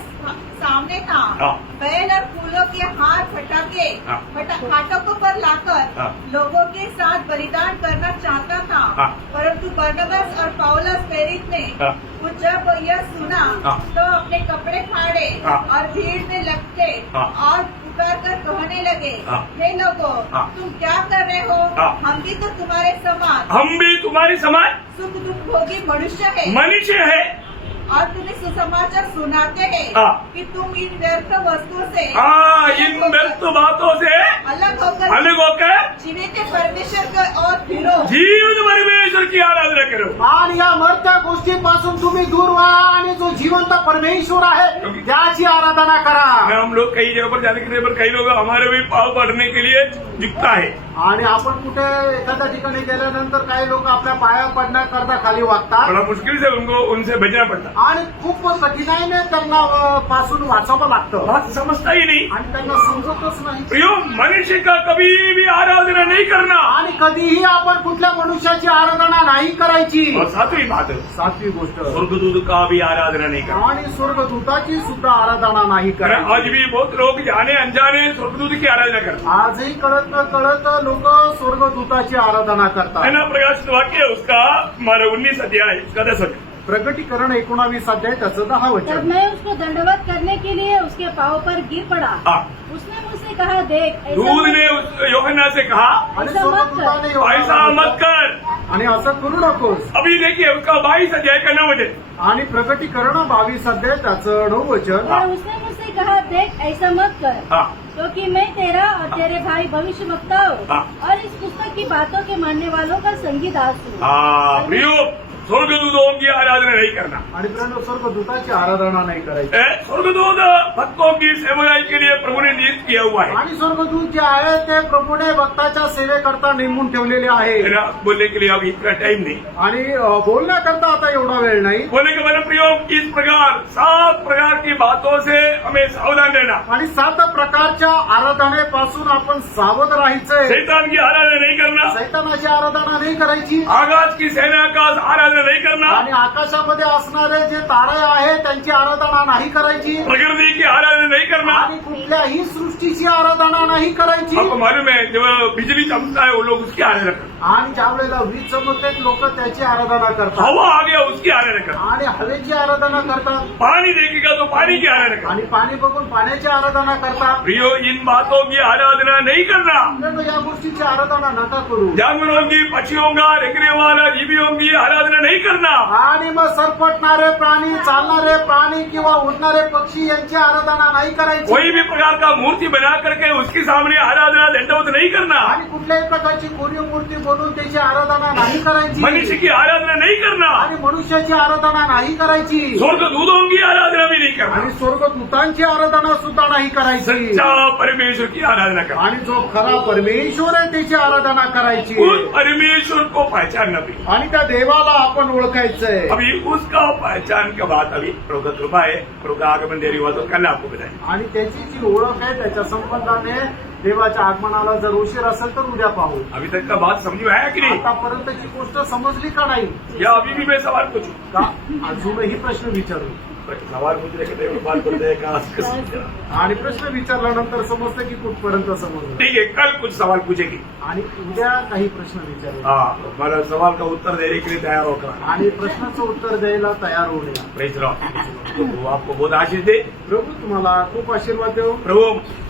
सामने था, हाँ। बैल और फूलों के हार फटाके हाँ। फाटकों पर लाकर हाँ। लोगों के साथ बलिदान करना चाहता था। हाँ। परंतु बरनबास और पौलुस प्रेरित ने हाँ। जब यह सुना हाँ। तो अपने कपड़े फाड़े हाँ। और भीड़ में लगते हाँ। और पुकार कर कहने लगे, हाँ। हे लोगों, हाँ। तुम क्या कर रहे हो? हाँ। हम भी तो तुम्हारे समान हम भी तुम्हारी समाज सुख दुख भोगी मनुष्य है मनुष्य है। और तुम्हें सुसमाचार सुनाते हैं हाँ। कि तुम इन व्यर्थ वस्तुओं से हाँ, इन व्यर्थ बातों से अलग होकर अलग होकर जीवित परमेश्वर की ओर फिरो। जीवन परमेश्वर की आराधना करो। आणि या मरत्या गोष्टीपासून तुम्ही दूर व्हा आणि जो जिवंत परमेश्वर आहे त्याची आराधना करा. हम लोग कई जगह पर जाने के लिए, पर कई लोग हमारे भी पाव पड़ने के लिए झुकता है। आणि आपण कुठे एखाद्या ठिकाणी गेल्यानंतर काही लोक आपल्या पाया पडण्याकरता खाली वागतात बड़ा मुश्किल से उनको उनसे बचना पड़ता। आणि खूप कठीणाईने त्यांना पासून वाचवावं लागतं बात समझता ही नहीं। आणि त्यांना समजतच नाही. प्रियो, मनुष्य का कभी भी आराधना नहीं करना। आणि कधीही आपण कुठल्या मनुष्याची आराधना नहीं करायची. और 7वीं बात, 7वी गोष्ट, स्वर्गदूत का भी आराधना नहीं करना। आणि स्वर्गदूताची सुद्धा आराधना नाही करायची. आज भी बहुत लोग जाने अनजाने स्वर्गदूत की आराधना करते आजही कळत न कळत लोक स्वर्गदूताची आराधना है करतात. ना। प्रकाशित वाक्य उसका हमारा 19 अध्याय उसका 10 वचन। प्रकटीकरण 19 अध्याय त्याचं 10 तब वचन. मैं उसको दंडवत करने के लिए उसके पाँव पर गिर पड़ा। हाँ। उसने मुझसे कहा, देख दूध ने यूहन्ना से कहा, आणि ऐसा मत कर। स्वर्गदूताने ऐसा मत कर। आणि असं करू नकोस. अभी देखिए उसका 22 अध्याय का 9 वचन। आणि प्रकटीकरण 22 अध्याय त्याचं 9 वचन. और उसने मुझसे कहा, देख ऐसा मत कर, हाँ। क्योंकि मैं तेरा और तेरे भाई भविष्यवक्ता हूँ हाँ। और इस पुस्तक की बातों के मानने वालों का संगी दास हूँ। हाँ, प्रियो, स्वर्गदूतों की आराधना नहीं करना। आणि प्रिय स्वर्गदूताची आराधना नाही करायची. स्वर्गदूत भक्तों की सेवकाई के लिए प्रभु ने नियुक्त किया हुआ है। आणि स्वर्गदूत जे आहे ते प्रभूने भक्ताच्या सेवेकरता नेमून ठेवलेले आहे. है ना, बोलने के लिए अभी इतना टाइम नहीं। आणि बोलण्याकरता आता एवढा वेळ नाही. बोले के मेरे प्रियो, इस प्रकार 7 प्रकार की बातों से हमें सावधान रहना। आणि 7 प्रकारच्या आराधनेपासून आपण सावध राहायचंय. शैतान की आराधना नहीं करना। सैतानाची आराधना नाही करायची. आकाश की सेना का आराधना नहीं करना। आणि आकाशामध्ये असणारे जे तारे आहे त्यांची आराधना नाही करायची. प्रकृति की आराधना नहीं करना। आणि कुठल्याही सृष्टीची आराधना नाही करायची. आपको मालूम है, जब बिजली चमकता है वो लोग उसकी आराधना करते आणि ज्या वेळेला वीज चमकते लोक त्याची आराधना हैं। करतात. हवा आ गया उसकी आराधना करते हैं। आणि हवेची आराधना करतात. पानी देखेगा तो पानी की आराधना करते आणि पाणी बघून पाण्याची आराधना करतात. हैं। प्रियो, इन बातों की आराधना नहीं करना। आपल्याला या गोष्टीची आराधना नका करू. जानवरों की, पक्षियों का, रेंगने वाला जीवियों की आराधना नहीं करना। आणि मग सरपटणारे प्राणी, चालणारे प्राणी किंवा उडणारे पक्षी यांची आराधना नाही करायची. कोई भी प्रकार का मूर्ति बना करके उसके सामने आराधना दंडवत नहीं करना, आणि कुठल्याही प्रकारची कोरीव मूर्ती बनवून त्याची आराधना नाही करायची मनुष्य की आराधना नहीं करना, आणि मनुष्याची आराधना नाही करायची स्वर्ग दूतों की आराधना भी नहीं करना, आणि स्वर्गदूतांची आराधना सुद्धा नाही करायची सच्चा परमेश्वर की आराधना करना। आणि जो खरा परमेश्वर आहे त्याची आराधना करायची उस परमेश्वर को पहचानना भी। आणि त्या देवाला आपण ओळखायचंय अभी उसका पहचान के बाद अभी प्रभु का कृपा है, प्रभु का आगमन देरी हुआ तो कल आपको बताएंगे। आणि त्याची जी ओळख आहे त्याच्या संबंधाने देवाच्या आगमनाला जर उशीर असेल तर उद्या पाहू अभी तक का बात समझ में आया कि नहीं, आतापर्यंतची गोष्ट समजली का नाही या अभी भी मैं सवाल पूछूं? का अजूनही प्रश्न विचारू सवाल पूछने के लिए बात करते हैं का? आणि प्रश्न विचारल्यानंतर समजतं की कुठपर्यंत समजलं ठीक है, कल कुछ सवाल पूछेगी। आणि उद्या काही प्रश्न विचारू हाँ, हमारा सवाल का उत्तर देने के लिए तैयार होकर आणि प्रश्नाचं उत्तर द्यायला तयार होऊया प्रेज लॉर्ड। वो आपको बहुत आशीष दे। प्रभू तुम्हाला खूप आशीर्वाद देऊ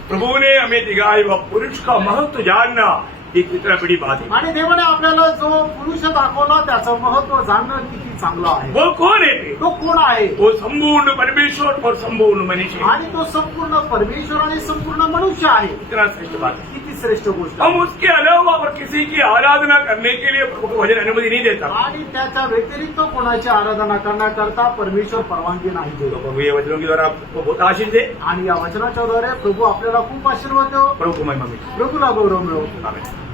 प्रभु ने हमें दिखाई वह पुरुष का महत्व जानना एक कितना बड़ी बात है। आणि देवाने आपल्याला जो पुरुष दाखवला त्याचं महत्व जाणणं किती चांगलं आहे वो कौन है फिर? तो कोण आहे वो संपूर्ण परमेश्वर और संपूर्ण मनुष्य है। आणि तो संपूर्ण परमेश्वर आणि संपूर्ण मनुष्य आहे इतना श्रेष्ठ बात है। किती श्रेष्ठ गोष्ट आहे. हम उसके अलावा और किसी की आराधना करने के लिए प्रभु को वचन अनुमति नहीं देता। आणि त्याच्या व्यतिरिक्त कोणाची आराधना करण्याकरता परमेश्वर परवानगी नाही तो देतो प्रभु ये वचनों के द्वारा आपको बहुत आशीष दे। आणि या वचनाच्या द्वारे प्रभू आपल्याला खूप आशीर्वाद देऊ प्रभु को महिमा मिले। प्रभूला गौरव मिळवतो आमीन।